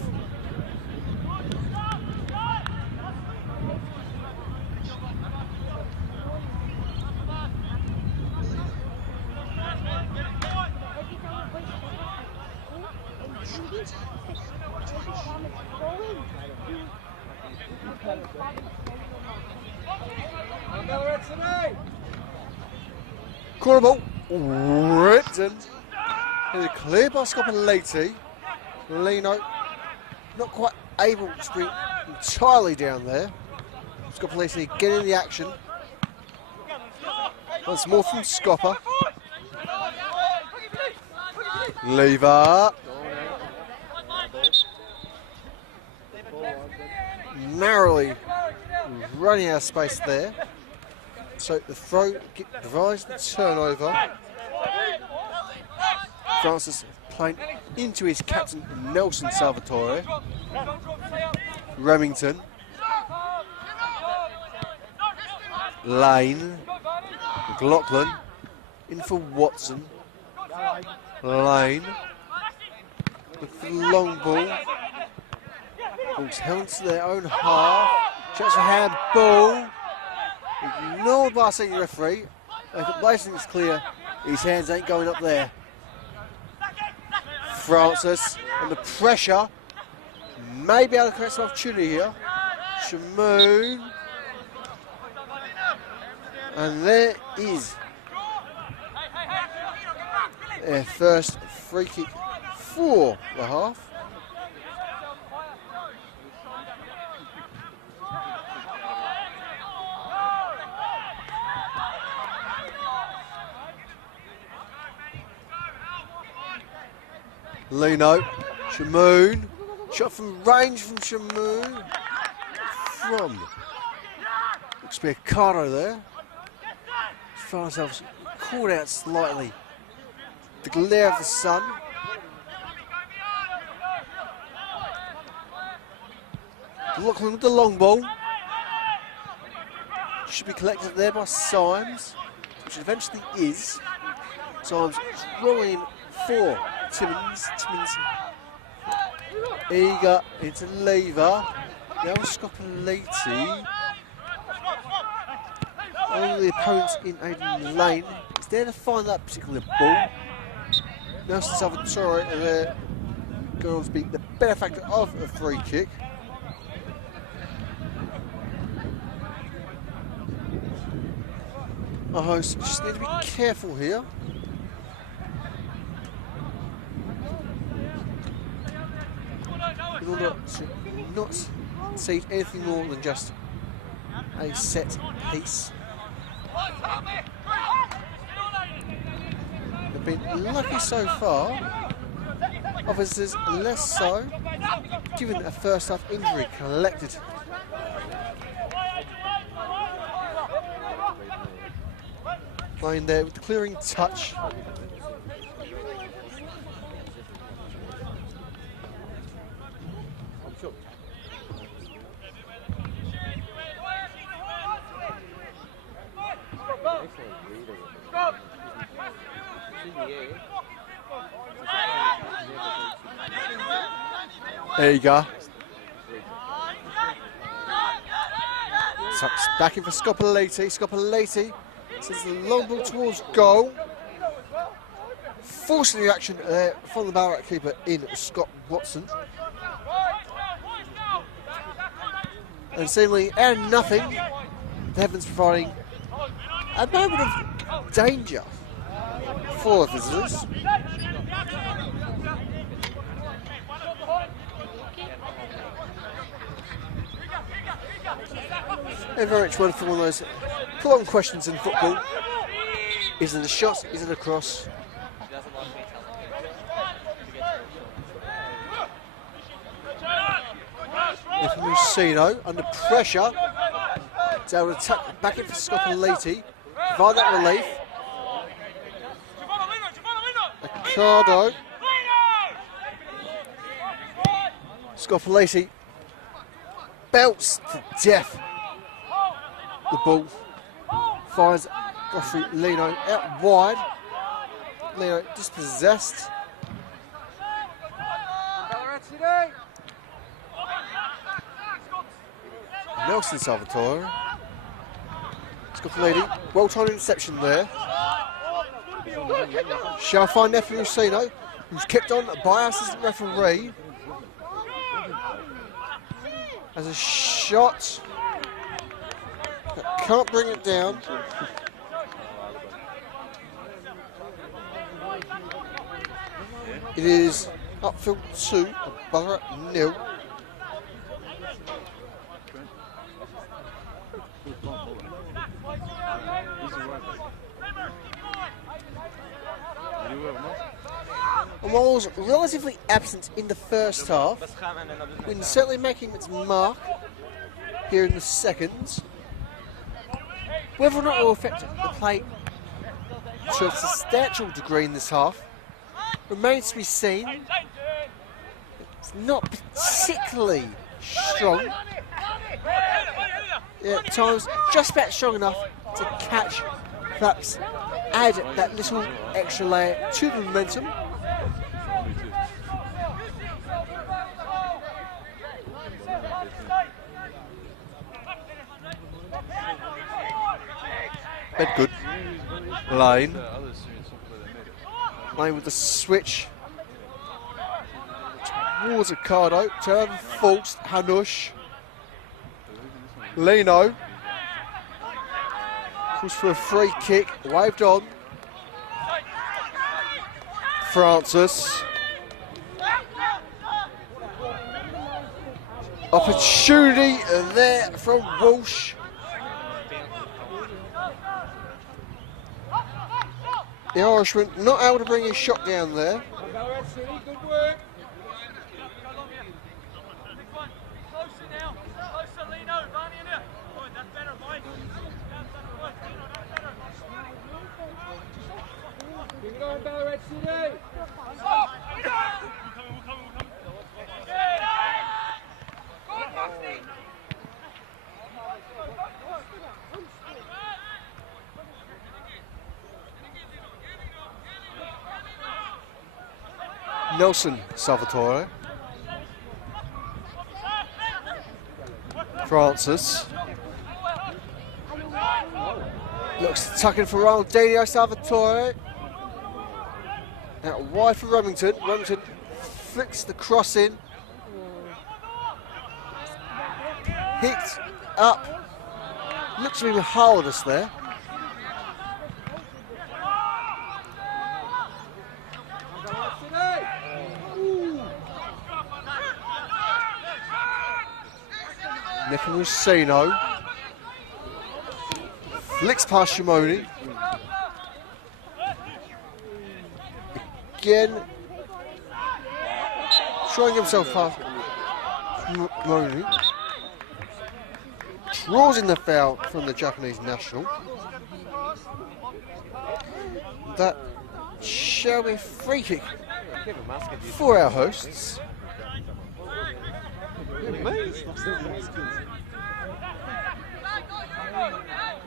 Corner ball, ripped in. Here's a clear by Scopoleti. Lino not quite able to bring entirely down there. Scopoleti getting the action. Once more from Scopper. Lever. Narrowly running out of space there. So the throw provides the turnover. Francis playing into his captain Nelson Salvatore. Remington. Lane. McLaughlin. In for Watson. Lane. With the long ball. Ball's held to their own half. Chance for handball. Ignored by a senior referee. If it basically is clear, his hands ain't going up there. Francis under pressure. Maybe able to create some opportunity here. Shamoon. And there is their first free kick for the half. Lino, Shamoon, shot from range from Shamoon, from, looks to be a Cardo there. Found ourselves caught out slightly. The glare of the sun. Lachlan with the long ball. Should be collected there by Symes, which eventually is. Symes rolling in for Timmins. Eager into Lever. Now Scopoleti. All the opponents in Aiden Lane is there to find that particular ball. Nelson Salvatore are there going on to be the benefactor of a free kick. Our hosts just need to be careful here. In order to not see anything more than just a set piece. They've been lucky so far. Officers less so, given a first half injury collected. Playing there with the clearing touch. There you go. Tucks back in for Scopelliti. Scopelliti sends the long ball towards goal. Forcing the action there from the Ballarat keeper in Scott Watson. And seemingly out of nothing, the Heavens providing a moment of danger for the visitors. And very much one for one of those prolonged questions in football. Is it a shot? Is it a cross? Musino under pressure. It's able to tuck back in for Scopelliti. Provide that relief. Ricardo. Scopelliti belts to death the ball. Finds Godfrey Lino out wide. Lino dispossessed. Nelson Salvatore. Scopelliti, well-timed interception there. Shall find Nephi Rusino, who's kept on by our assistant referee. As a shot, can't bring it down. It is Upfield 2, Ballarat 0. And while was relatively absent in the first half, been certainly making its mark here in the second. Whether or not it will affect the play to a substantial degree in this half remains to be seen. It's not particularly strong. Yeah, at times just about strong enough to catch, perhaps add that little extra layer to the momentum. Bedgood. Lane. Lane with the switch towards Ricardo. Turn false. Hanush. Lino. Calls for a free kick. Waved on. Francis. Opportunity there from Walsh. The Irishman not able to bring his shot down there. Nelson Salvatore. Francis. Looks tucking for Ronaldinho. Salvatore. Out wide for Remington. Remington flicks the cross in. Picked up. Looks to be behind us there. Nepomuceno flicks past Shimoni. Again, showing himself past Shimoni. Draws in the foul from the Japanese national. That shall be a free kick for our hosts.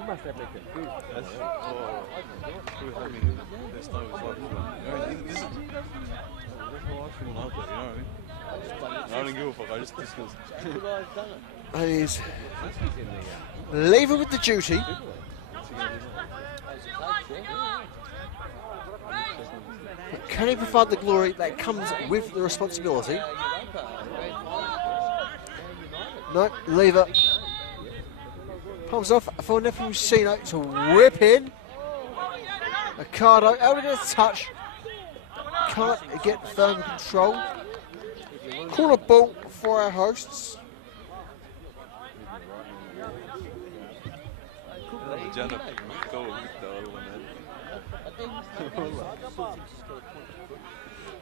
must have been confused. There's no this is I feel out there, you know what I mean? I don't give a fuck, I just discuss. And he's leaving with the duty. But can he provide the glory that comes with the responsibility? No, lever. Palms off for Nefucino to whip in. Ricardo out of the touch. Can't get firm control. Corner ball for our hosts.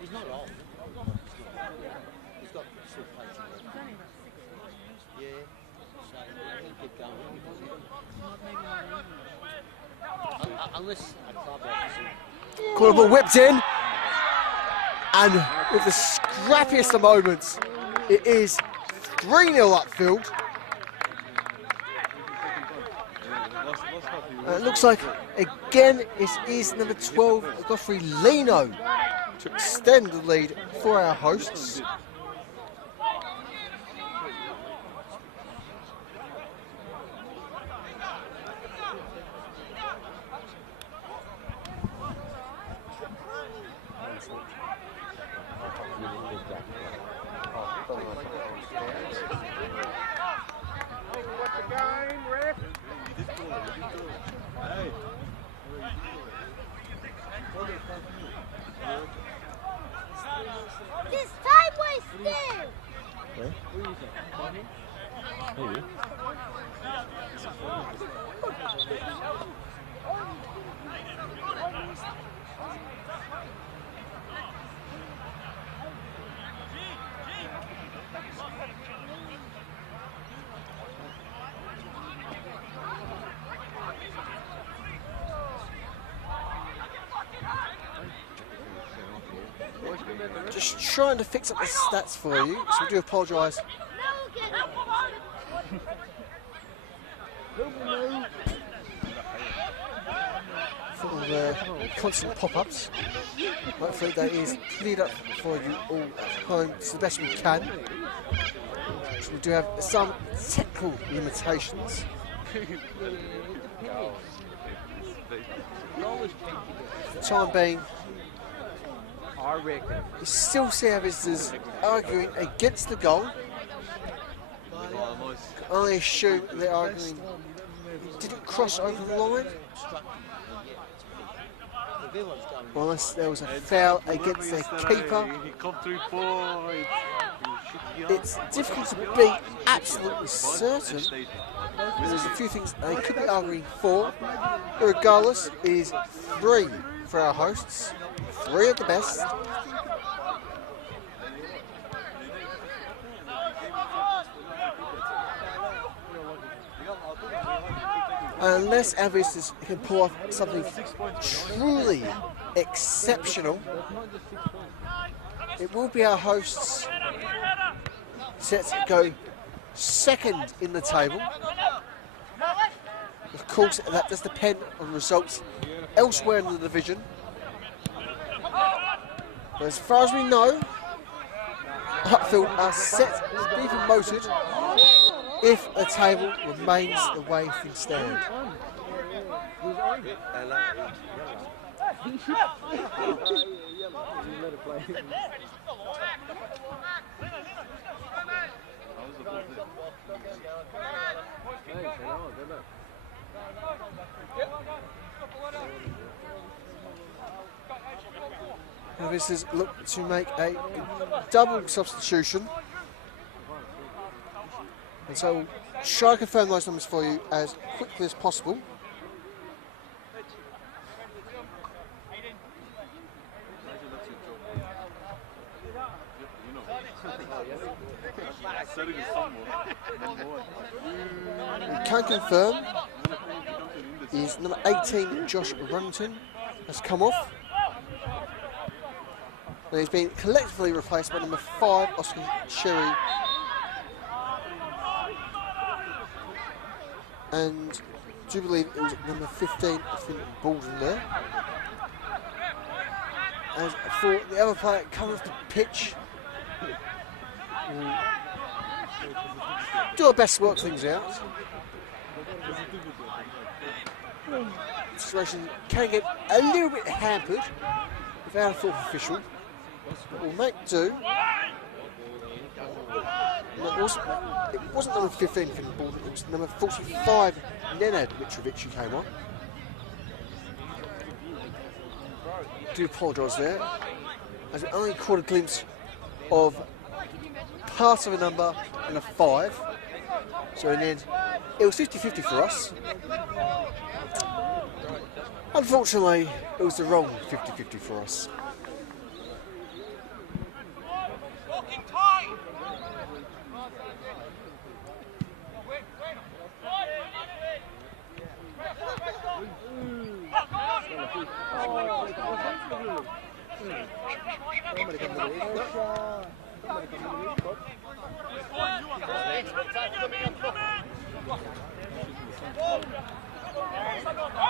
He's not old. He's got still pacing. Yeah, so he'll keep going. Unless a club officer. Corner ball whipped in. And with the scrappiest of moments, it is 3-0 Upfield. It looks like, again, it is number 12, Godfrey Lino, to extend the lead for our hosts. This time wasted! Just trying to fix up the stats for you, so we do apologise for the constant pop-ups. Hopefully that is cleared up for you all at home to the best we can. So we do have some technical limitations. For the time being, I reckon. you still see our visitors arguing against the goal. I assume they're arguing, did it cross over the line? Unless there was a foul against their keeper. It's difficult to be absolutely certain. There's a few things they could be arguing for. Regardless, it is 3 for our hosts. 3 of the best. Unless our visitors can pull off something truly exceptional, it will be our hosts set to go second in the table. Of course, that does depend on results elsewhere in the division. But as far as we know, Upfield are set to be promoted if the table remains the way things stand. Now visitors look to make a double substitution. And so we'll try to confirm those numbers for you as quickly as possible. We can confirm is number 18, Josh Runnington, has come off. And he's been collectively replaced by number 5, Oscar Cherry. And do believe it was number 15, Finn Baldwin there. And for the other player coming off the pitch, do our best to work things out. The situation can get a little bit hampered without a fourth official. But we'll make do. It wasn't number 15 Finn Baldwin, it was number 45 Nenad Mitrovic who came on. Do apologise there, as we only caught a glimpse of part of a number and a 5. So in the end, it was 50-50 for us. Unfortunately, it was the wrong 50-50 for us.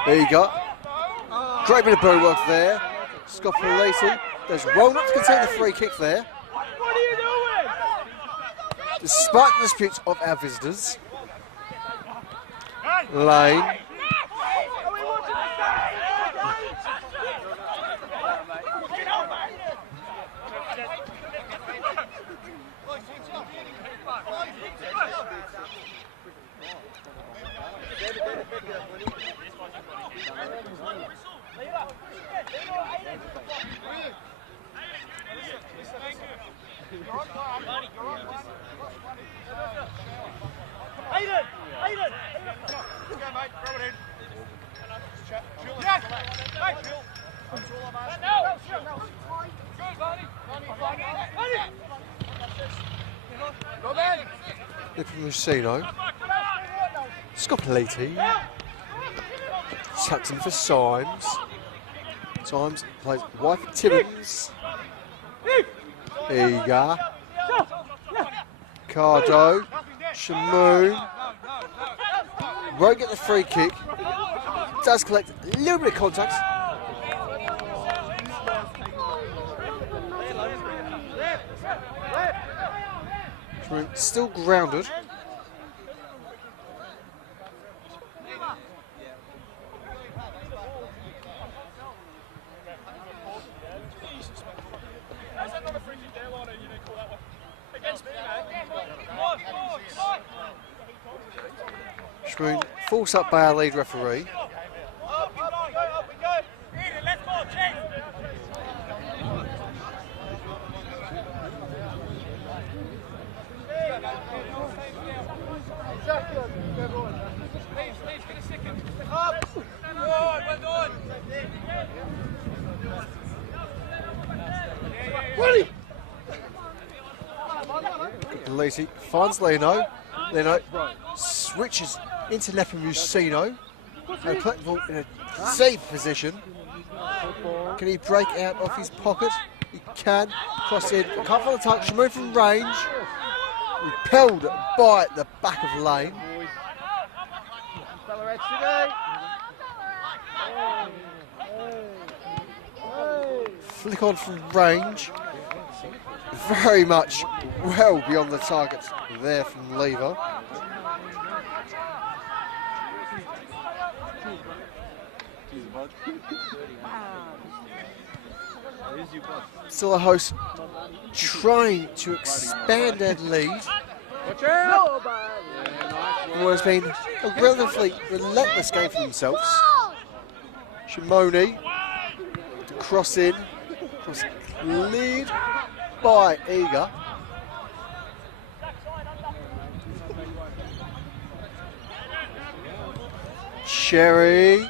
There you go. Great bit of bird work there. Scott Lacey does well not to concede the free kick there. What are you doing? Despite the disputes of our visitors. Lane. Musino. Scopoliti. Tucks in for Symes. Symes plays wide for Timmins. Eager. Cardo. Shamoon. Won't get the free kick. Does collect a little bit of contact. Shamoon still grounded. Shamoon forced up by our lead referee. Lacey finds Leno. Leno switches into Nepomuceno. And Collectible in a safe position. Can he break out of his pocket? He can. Cross in. Can't find the touch. Remove from range. Repelled by the back of lane. Flick on from range. Very much well beyond the target there from Lever. Still a host trying to expand their lead. What has been a relatively relentless game for themselves. Shimoni to cross in. Lead by Eager. Cherry.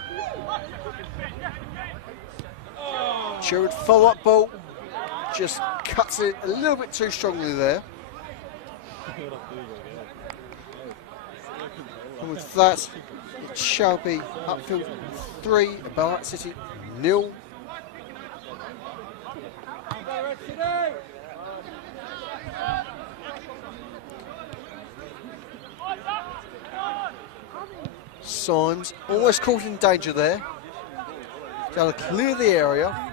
Cherry with follow-up ball. Just cuts it a little bit too strongly there. And with that, it shall be Upfield 3, Ballarat City 0. Symes almost caught in danger there. Got to clear the area.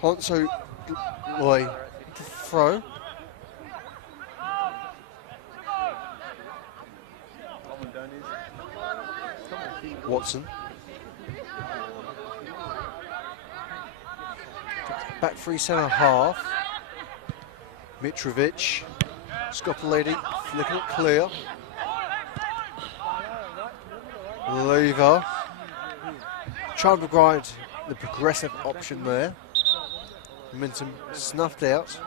Honso Loy to throw. Watson. Back 3 centre half. Mitrovic. Scopoledi flicking it clear. Lever. Trying to grind the progressive option there. Momentum snuffed out.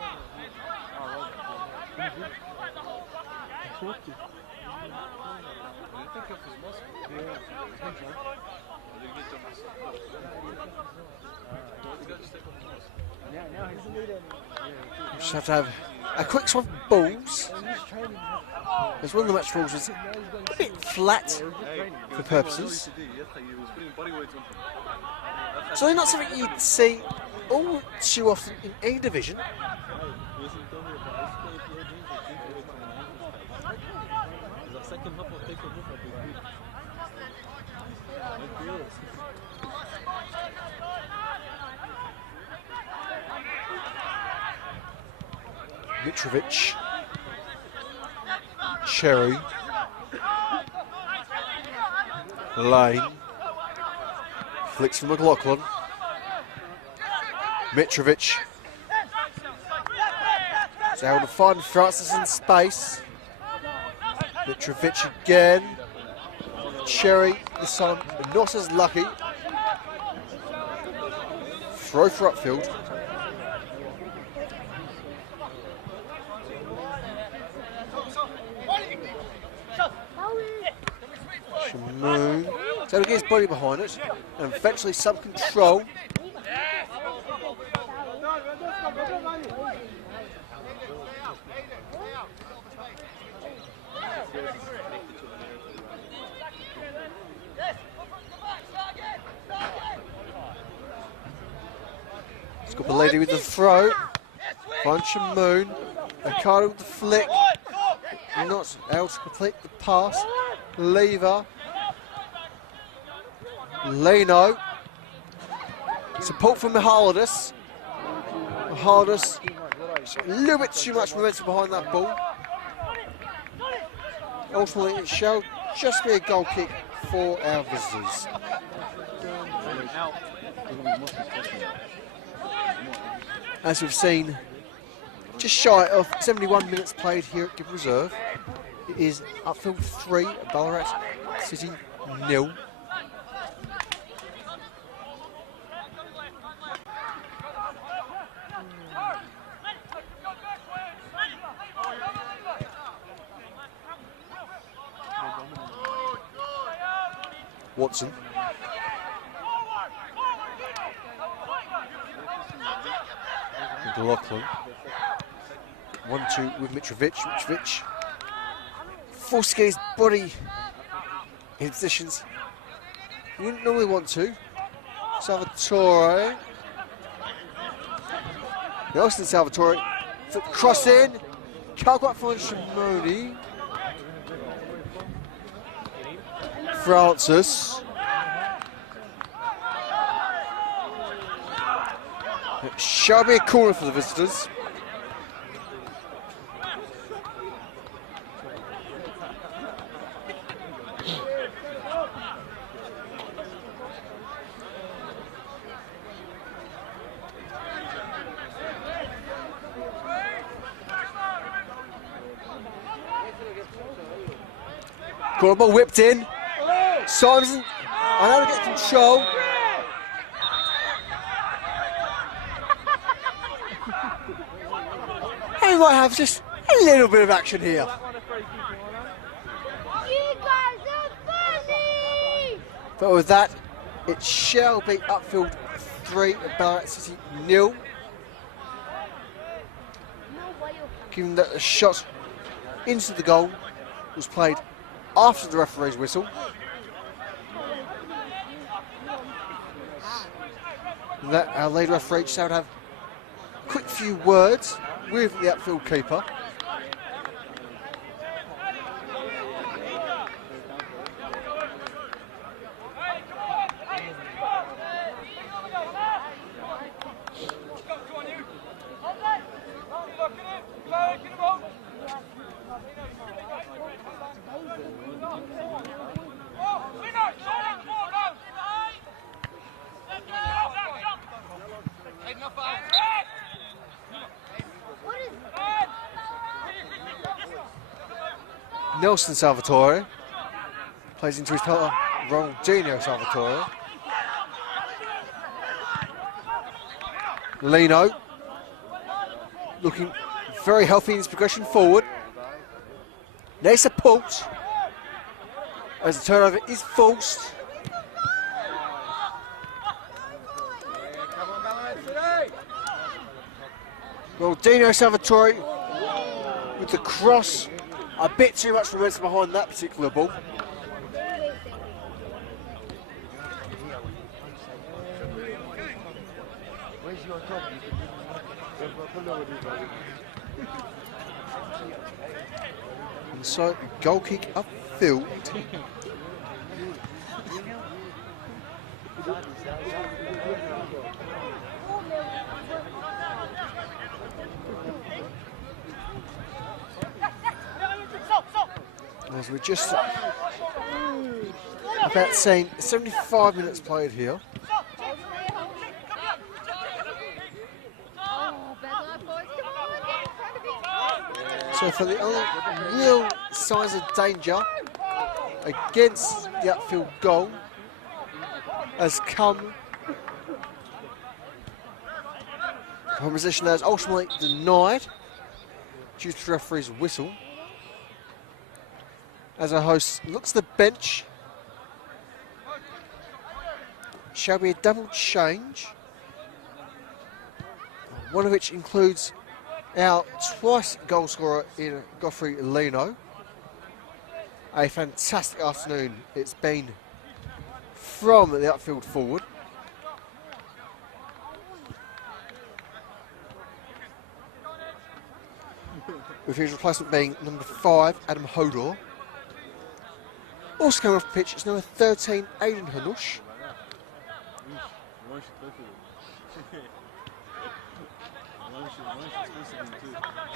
Just have to have a quick swap of balls. Because one of the match balls was a bit flat for purposes. So not something you'd see all too often in any division. Mitrovic, Cherry, Lane, flicks from McLaughlin, Mitrovic, is able to find Francis in space, Mitrovic again, Cherry this time not as lucky, throw for Upfield. Shamoon, so to get his body behind it, and eventually some control. Scopoledi with the throw, finds Shamoon, Ricardo with the flick, not able to complete the pass. Lever, Leno, support from Mihalidis. Mihalidis, a little bit too much momentum behind that ball. Ultimately, it shall just be a goal kick for our visitors. As we've seen, just shy of 71 minutes played here at Gibb Reserve. It is Upfield 3, Ballarat City 0. Watson. McLaughlin. 1-2 with Mitrovic. Mitrovic. Forced to get his body in positions you wouldn't normally want to. Salvatore. Nelson Salvatore. Foot cross in. Can't quite find Shimoni. Francis. It shall be a corner for the visitors. Corner ball whipped in. Symes unable to get control. And we might have just a little bit of action here. You guys are funny! But with that, it shall be Upfield 3 at Ballarat City 0. Given that the shot into the goal was played after the referee's whistle. And that our lead referee just had to have quick few words with the outfield keeper. Nelson Salvatore plays into his partner, Ronaldinho Salvatore. Lino looking very healthy in his progression forward. There's a pulse as the turnover is forced. Ronaldinho Salvatore with the cross. A bit too much momentum behind that particular ball. And so, goal kick upfield. As we're just about saying 75 minutes played here. So for the only real signs of danger against the outfield goal has come from a position that is ultimately denied due to the referee's whistle. As our host looks at the bench, shall be a double change, one of which includes our twice goal scorer in Godfrey Lino. A fantastic afternoon it's been from the outfield forward. With his replacement being number 5, Adam Hodor. Also coming off the pitch is number 13, Aidan Hanush.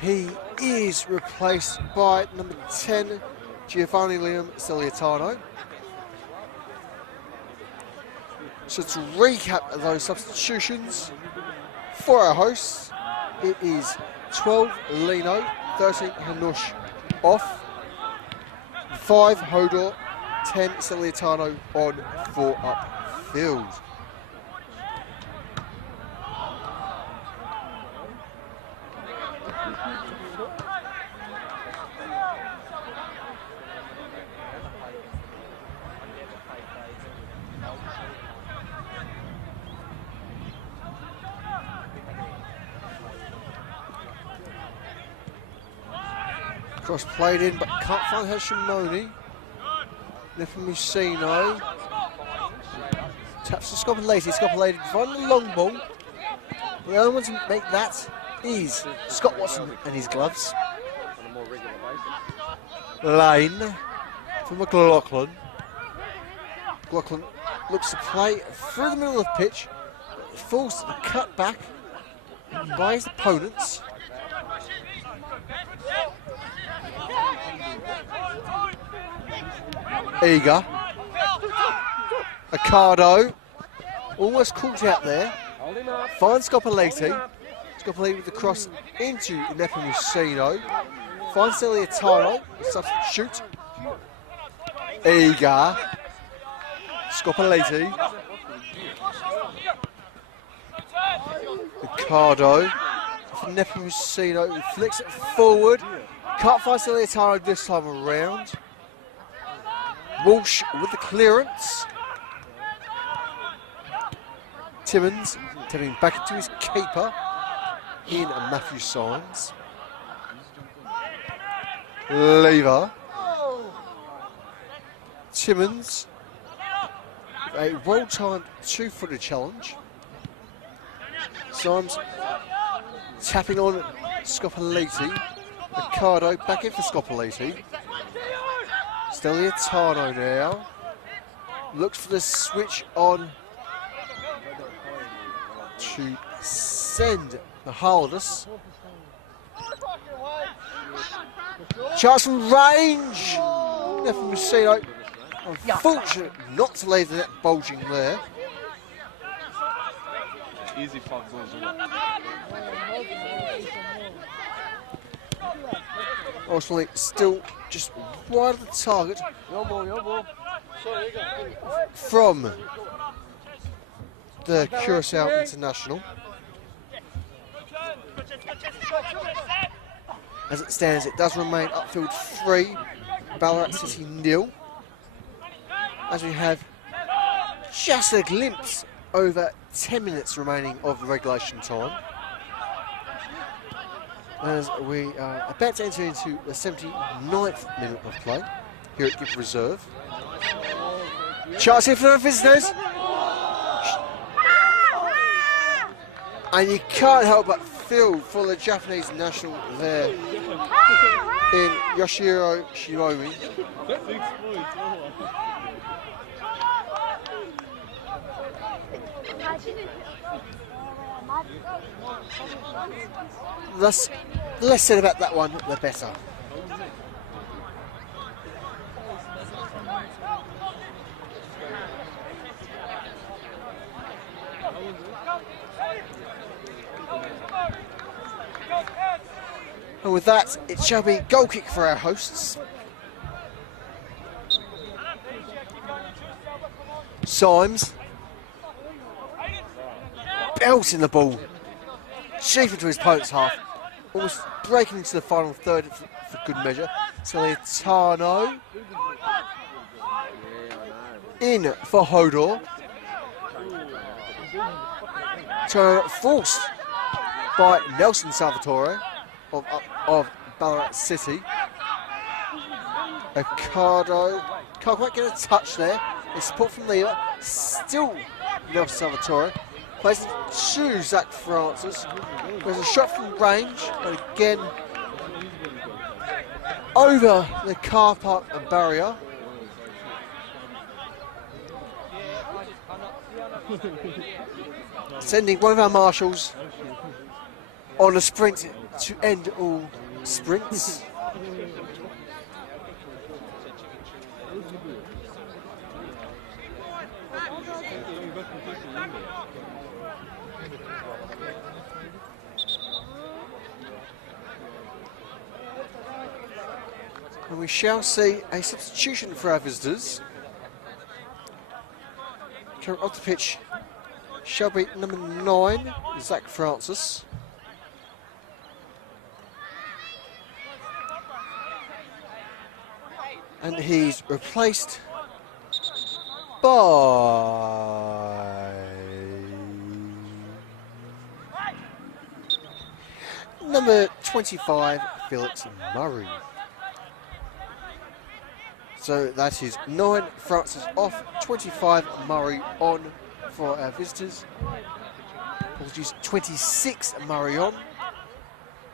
He is replaced by number 10, Giovanni Liam Celiatano. So to recap those substitutions for our hosts, it is 12 Lino, 13 Hanush off, 5 Hodor, 10 Celiatano on for upfield. Cross played in, but can't find Hashimoni. Nepomuceno taps to Scopolati. Scopolati find the long ball. The only one to make that is Scott Watson and his gloves. On a more regular basis. Lane for McLaughlin. McLaughlin looks to play through the middle of the pitch, but falls to the cut back by his opponents. Eager. Accardo. Almost caught out there. Finds Scopolati. Scopolati with the cross into Nepomuceno. Finds Celiatano. Substitute. Eager. Scopolati. Accardo. For Nepomuceno. He flicks it forward. Can't find Celiatano this time around. Walsh with the clearance. Timmins turning back into his keeper in Matthew Symes. Lever. Timmins. A well-timed 2-footer challenge. Symes tapping on Scopoliti. Ricardo back in for Scopoliti. Steliatano now. Looks for the switch on to send the Haldus. Chance from range. Nothing Messino. Unfortunate not to leave the net bulging there. Easy 5 goals. Ultimately, still just wide of the target from the Curaçao International. As it stands, it does remain Upfield 3, Ballarat City 0. As we have just a glimpse over 10 minutes remaining of the regulation time. As we are about to enter into the 79th minute of play here at Gift Reserve. Chance here for the visitors. And you can't help but feel for the Japanese national there in Yoshihiro Shimomi. Thus, the less said about that one, the better. And with that, it shall be goal kick for our hosts. Symes belting the ball deep into his opponent's half, almost breaking into the final third for good measure. Steliatano in for Hodor. Turnover forced by Nelson Salvatore of Ballarat City. Ricardo can't quite get a touch there. It's support from Lever. Still Nelson Salvatore. Plays it to Zach Francis. There's a shot from range, but again over the car park and barrier. Sending one of our marshals on a sprint to end all sprints. And we shall see a substitution for our visitors. Coming off the pitch shall be number 9, Zach Francis. And he's replaced by number 25, Felix Murray. So that is 9 Francis off, 25 Murray on for our visitors. Apologies, 26 Murray on.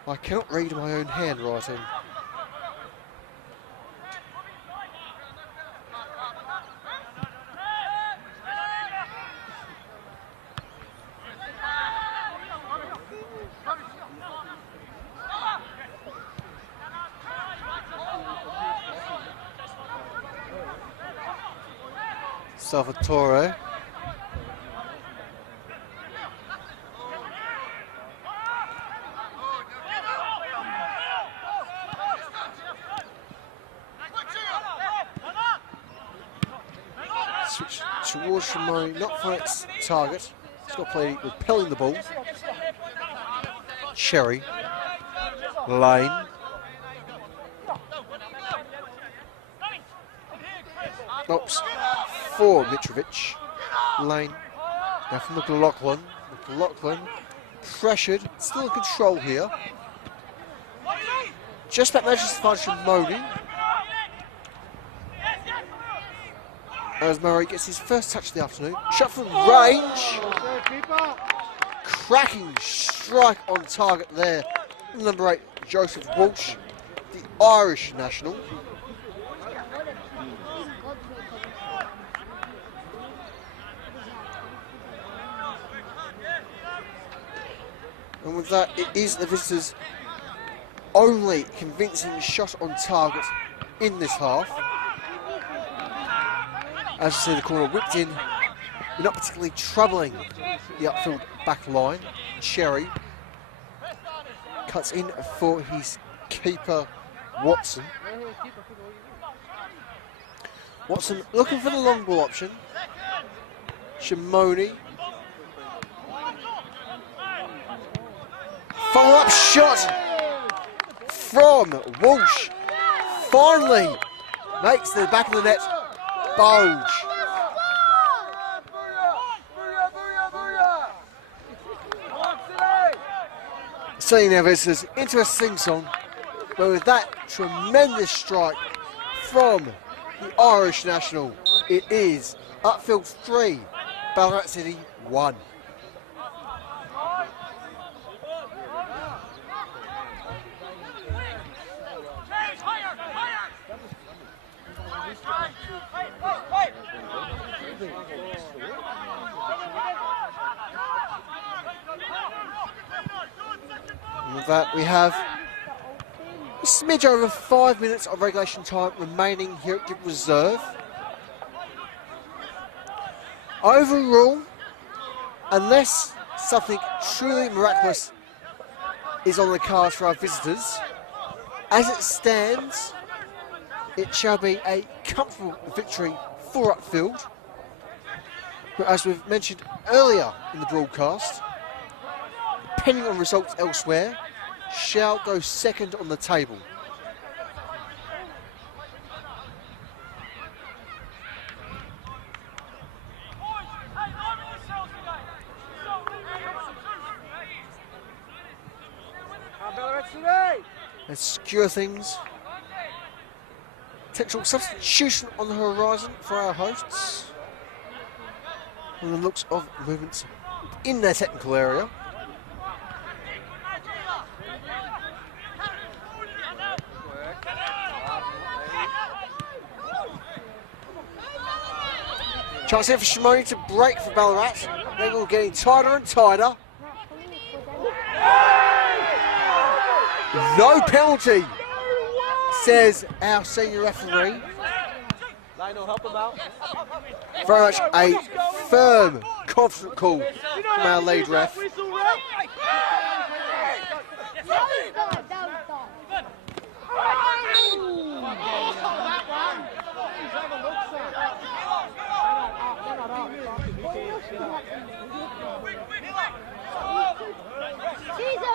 I cannot read my own handwriting. Salvatore. Switch towards Shimoni, not for its target. Scott play repelling the ball. Cherry. Lane. Oops. For Mitrovic. Lane. Now from McLaughlin. McLaughlin pressured. Still in control here. Just about manages to find Shimoni. As Murray gets his first touch of the afternoon. Shot from range. Cracking strike on target there. Number 8, Joseph Walsh, the Irish national. And with that, it is the visitors' only convincing shot on target in this half. As you see, the corner whipped in, but not particularly troubling the Upfield back line. Cherry cuts in for his keeper, Watson. Watson looking for the long ball option. Shimoni. Follow-up shot from Walsh. Finally makes the back of the net bulge. Seeing their visitors into a sing-song, but with that tremendous strike from the Irish national, it is Upfield 3, Ballarat City 1. And with that, we have a smidge over 5 minutes of regulation time remaining here at Gib Reserve. Overall, unless something truly miraculous is on the cards for our visitors, as it stands, it shall be a comfortable victory for Upfield. But as we've mentioned earlier in the broadcast, depending on results elsewhere, shall go second on the table. Let's secure things. Potential substitution on the horizon for our hosts. From the looks of movements in their technical area. Chance here for Shimoni to break for Ballarat. They're all getting tighter and tighter. No penalty, says our senior referee. Very much a firm, confident call from our lead ref. She's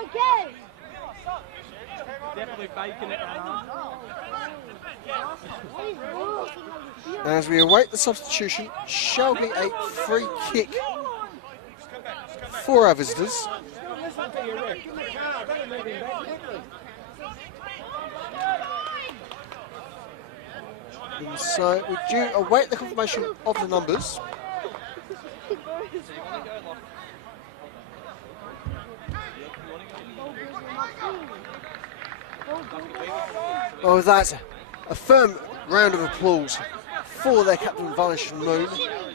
okay. Definitely faking it. As we await the substitution, shall be a free kick for our visitors. And so we do await the confirmation of the numbers. Well, with that, a firm round of applause for their captain, Vanish Moon,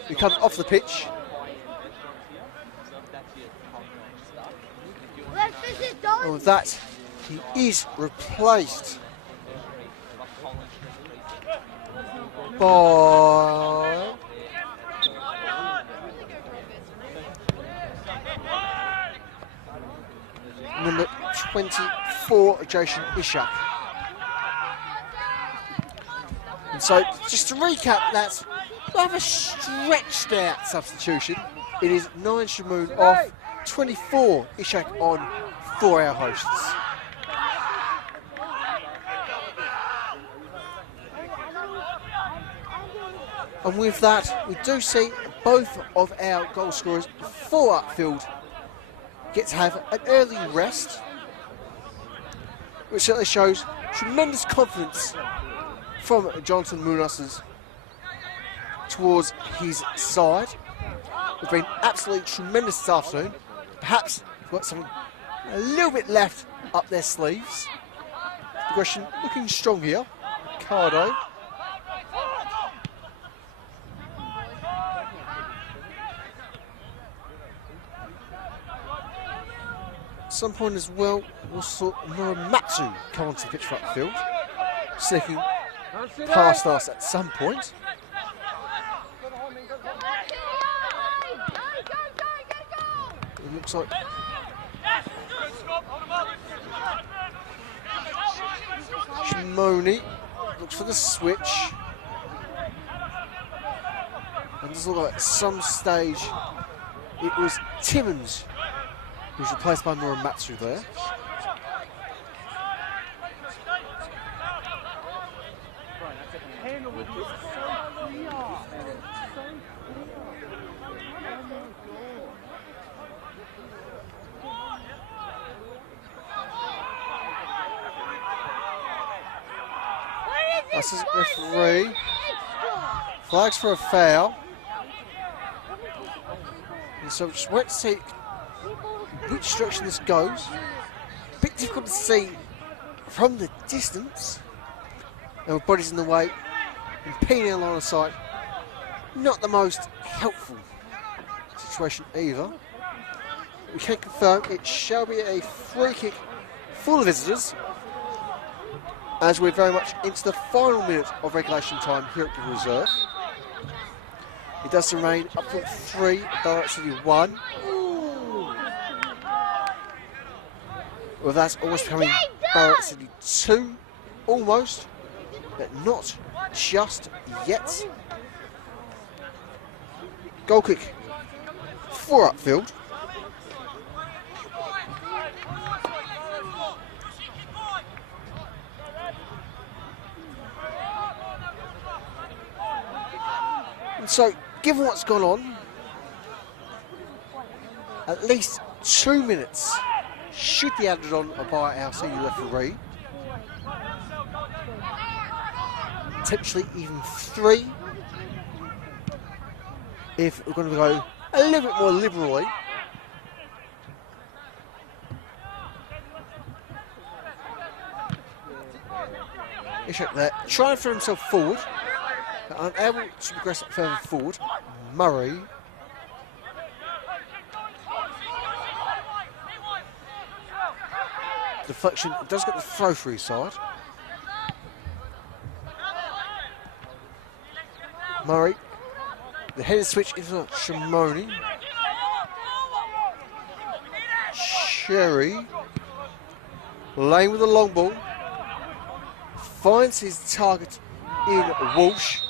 who comes off the pitch. And with that, he is replaced by number 24, Jason Ishak. And so, just to recap that, rather stretched out substitution. It is 9 Shamoon off, 24 Ishak on for our hosts. And with that, we do see both of our goal scorers for Upfield get to have an early rest, which certainly shows tremendous confidence from Jonathan Munas's towards his side. We've been absolutely tremendous this afternoon. Perhaps we've got something A little bit left up their sleeves. Progression looking strong here. Cardo. At some point as well, we'll saw Muramatsu come onto the pitch for Upfield. Sneaking past us at some point. It looks like Shimoni looks for the switch. And does look like at some stage it was Timmons who was replaced by Muramatsu there. This is referee. Flags for a foul. And so just wait to see which direction this goes. A bit difficult to see from the distance. Everybody's in the way. Impeding our line of sight. Not the most helpful situation either. We can confirm it shall be a free kick for the visitors, as we're very much into the final minute of regulation time here at the reserve. It does remain Upfield 3, Ballarat City 1. Well, that's almost becoming Ballarat City 2, almost, but not just yet. Goal kick for Upfield. So, given what's gone on, at least 2 minutes should be added on by our senior referee. Potentially even 3 if we're going to go a little bit more liberally. Ishak there, trying to throw himself forward. Unable to progress further forward. Murray. Deflection does get the throw for his side. Murray. The headed switch into Shimoni. Sherry. Lane with the long ball. Finds his target in Walsh.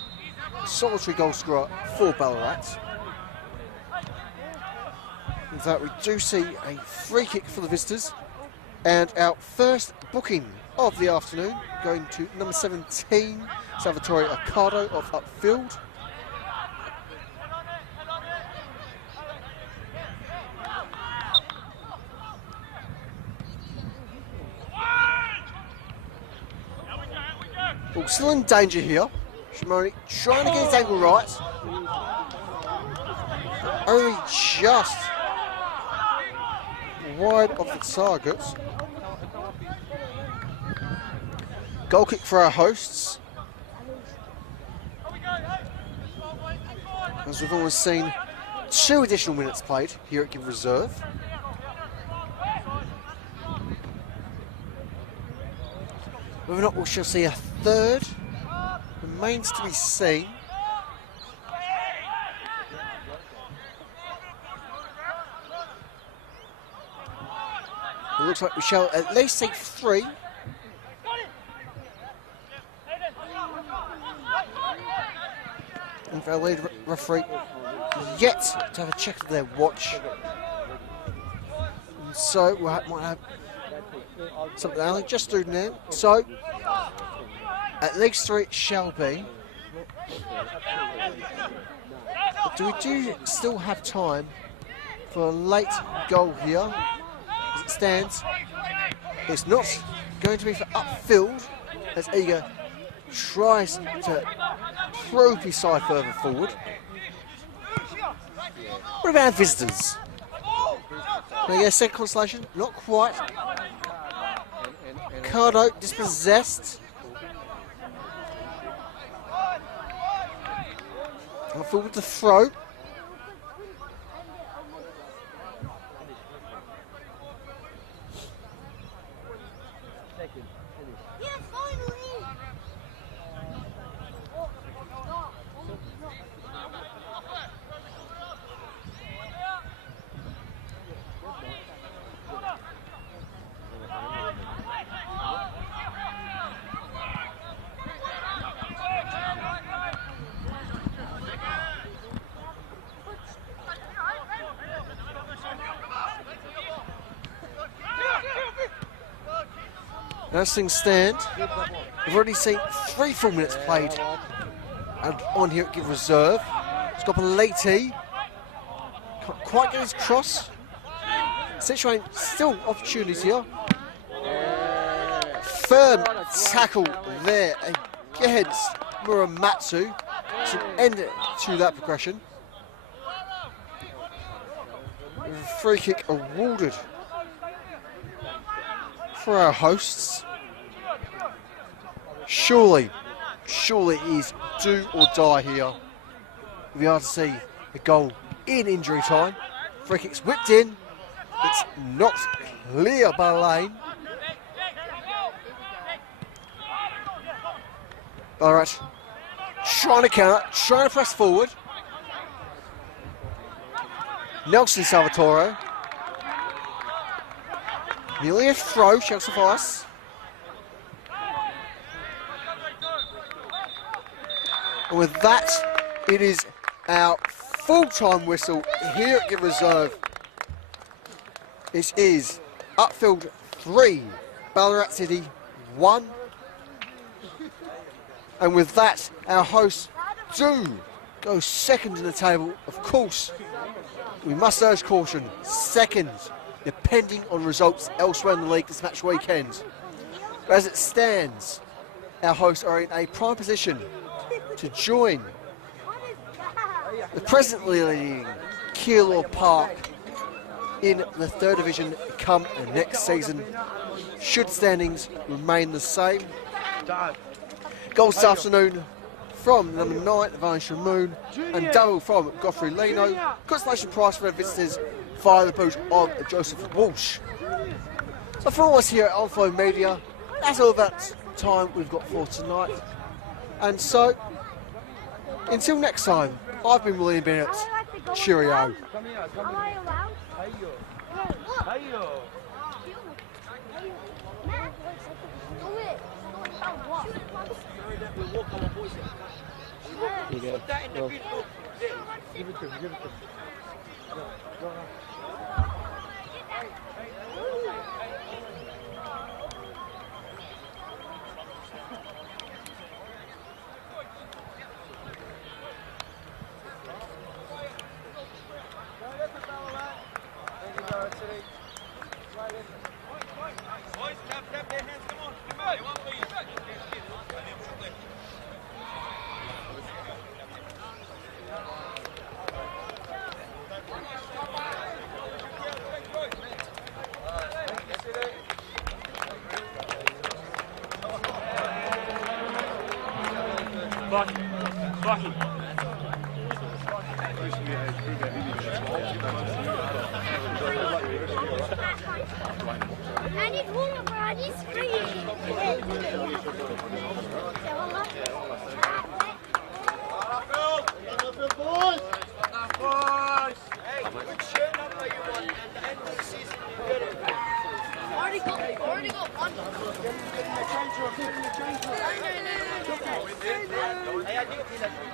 Solitary goal scorer for Ballarat. In fact, we do see a free kick for the visitors, and our first booking of the afternoon going to number 17, Salvatore Accardo of Upfield. Oh, still in danger here. Shimoni trying to get his angle right. Only just wide of the target. Goal kick for our hosts. As we've almost seen 2 additional minutes played here at Give Reserve. Whether or not we shall see a third remains to be seen. It looks like we shall at least see 3. And for our lead referee yet to have a check of their watch. And so we might have something Alan just do now. So at least 3 it shall be. But do we still have time for a late goal here? As it stands, it's not going to be for Upfield as Eager tries to probe his side further forward. What about our visitors? Can I get a second consolation? Not quite. And Cardo dispossessed. Upfield with the throw. Yeah, finally! As things stand, we've already seen 3 full minutes played and on here at Give Reserve. It's got Lady. Can't quite get his cross. Citroen still opportunities here. Firm tackle there against Muramatsu to end it to that progression. Free kick awarded for our hosts. Surely it is do or die here. We are to see a goal in injury time. Free kick's whipped in. It's not clear by lane. Ballarat trying to counter, trying to press forward. Nelson Salvatore. Nearly a throw, shall suffice. And with that, it is our full-time whistle here at Give Reserve. It is Upfield 3, Ballarat City 1. And with that, our hosts do go second in the table. Of course, we must urge caution. Second, depending on results elsewhere in the league this match weekend. But as it stands, our hosts are in a prime position to join the presently leading Keilor Park in the 3rd Division come next season, should standings remain the same. Goals this afternoon from number 9, Vanisha Moon, and double from Godfrey Leno. Consolation prize for our visitors via the boot of Joseph Walsh. So for all us here at Upfield Media, that's all that time we've got for tonight. And so, until next time, I've been William Bennett. Cheerio. Am I allowed? I need water, bro. I need already got one. Hey, I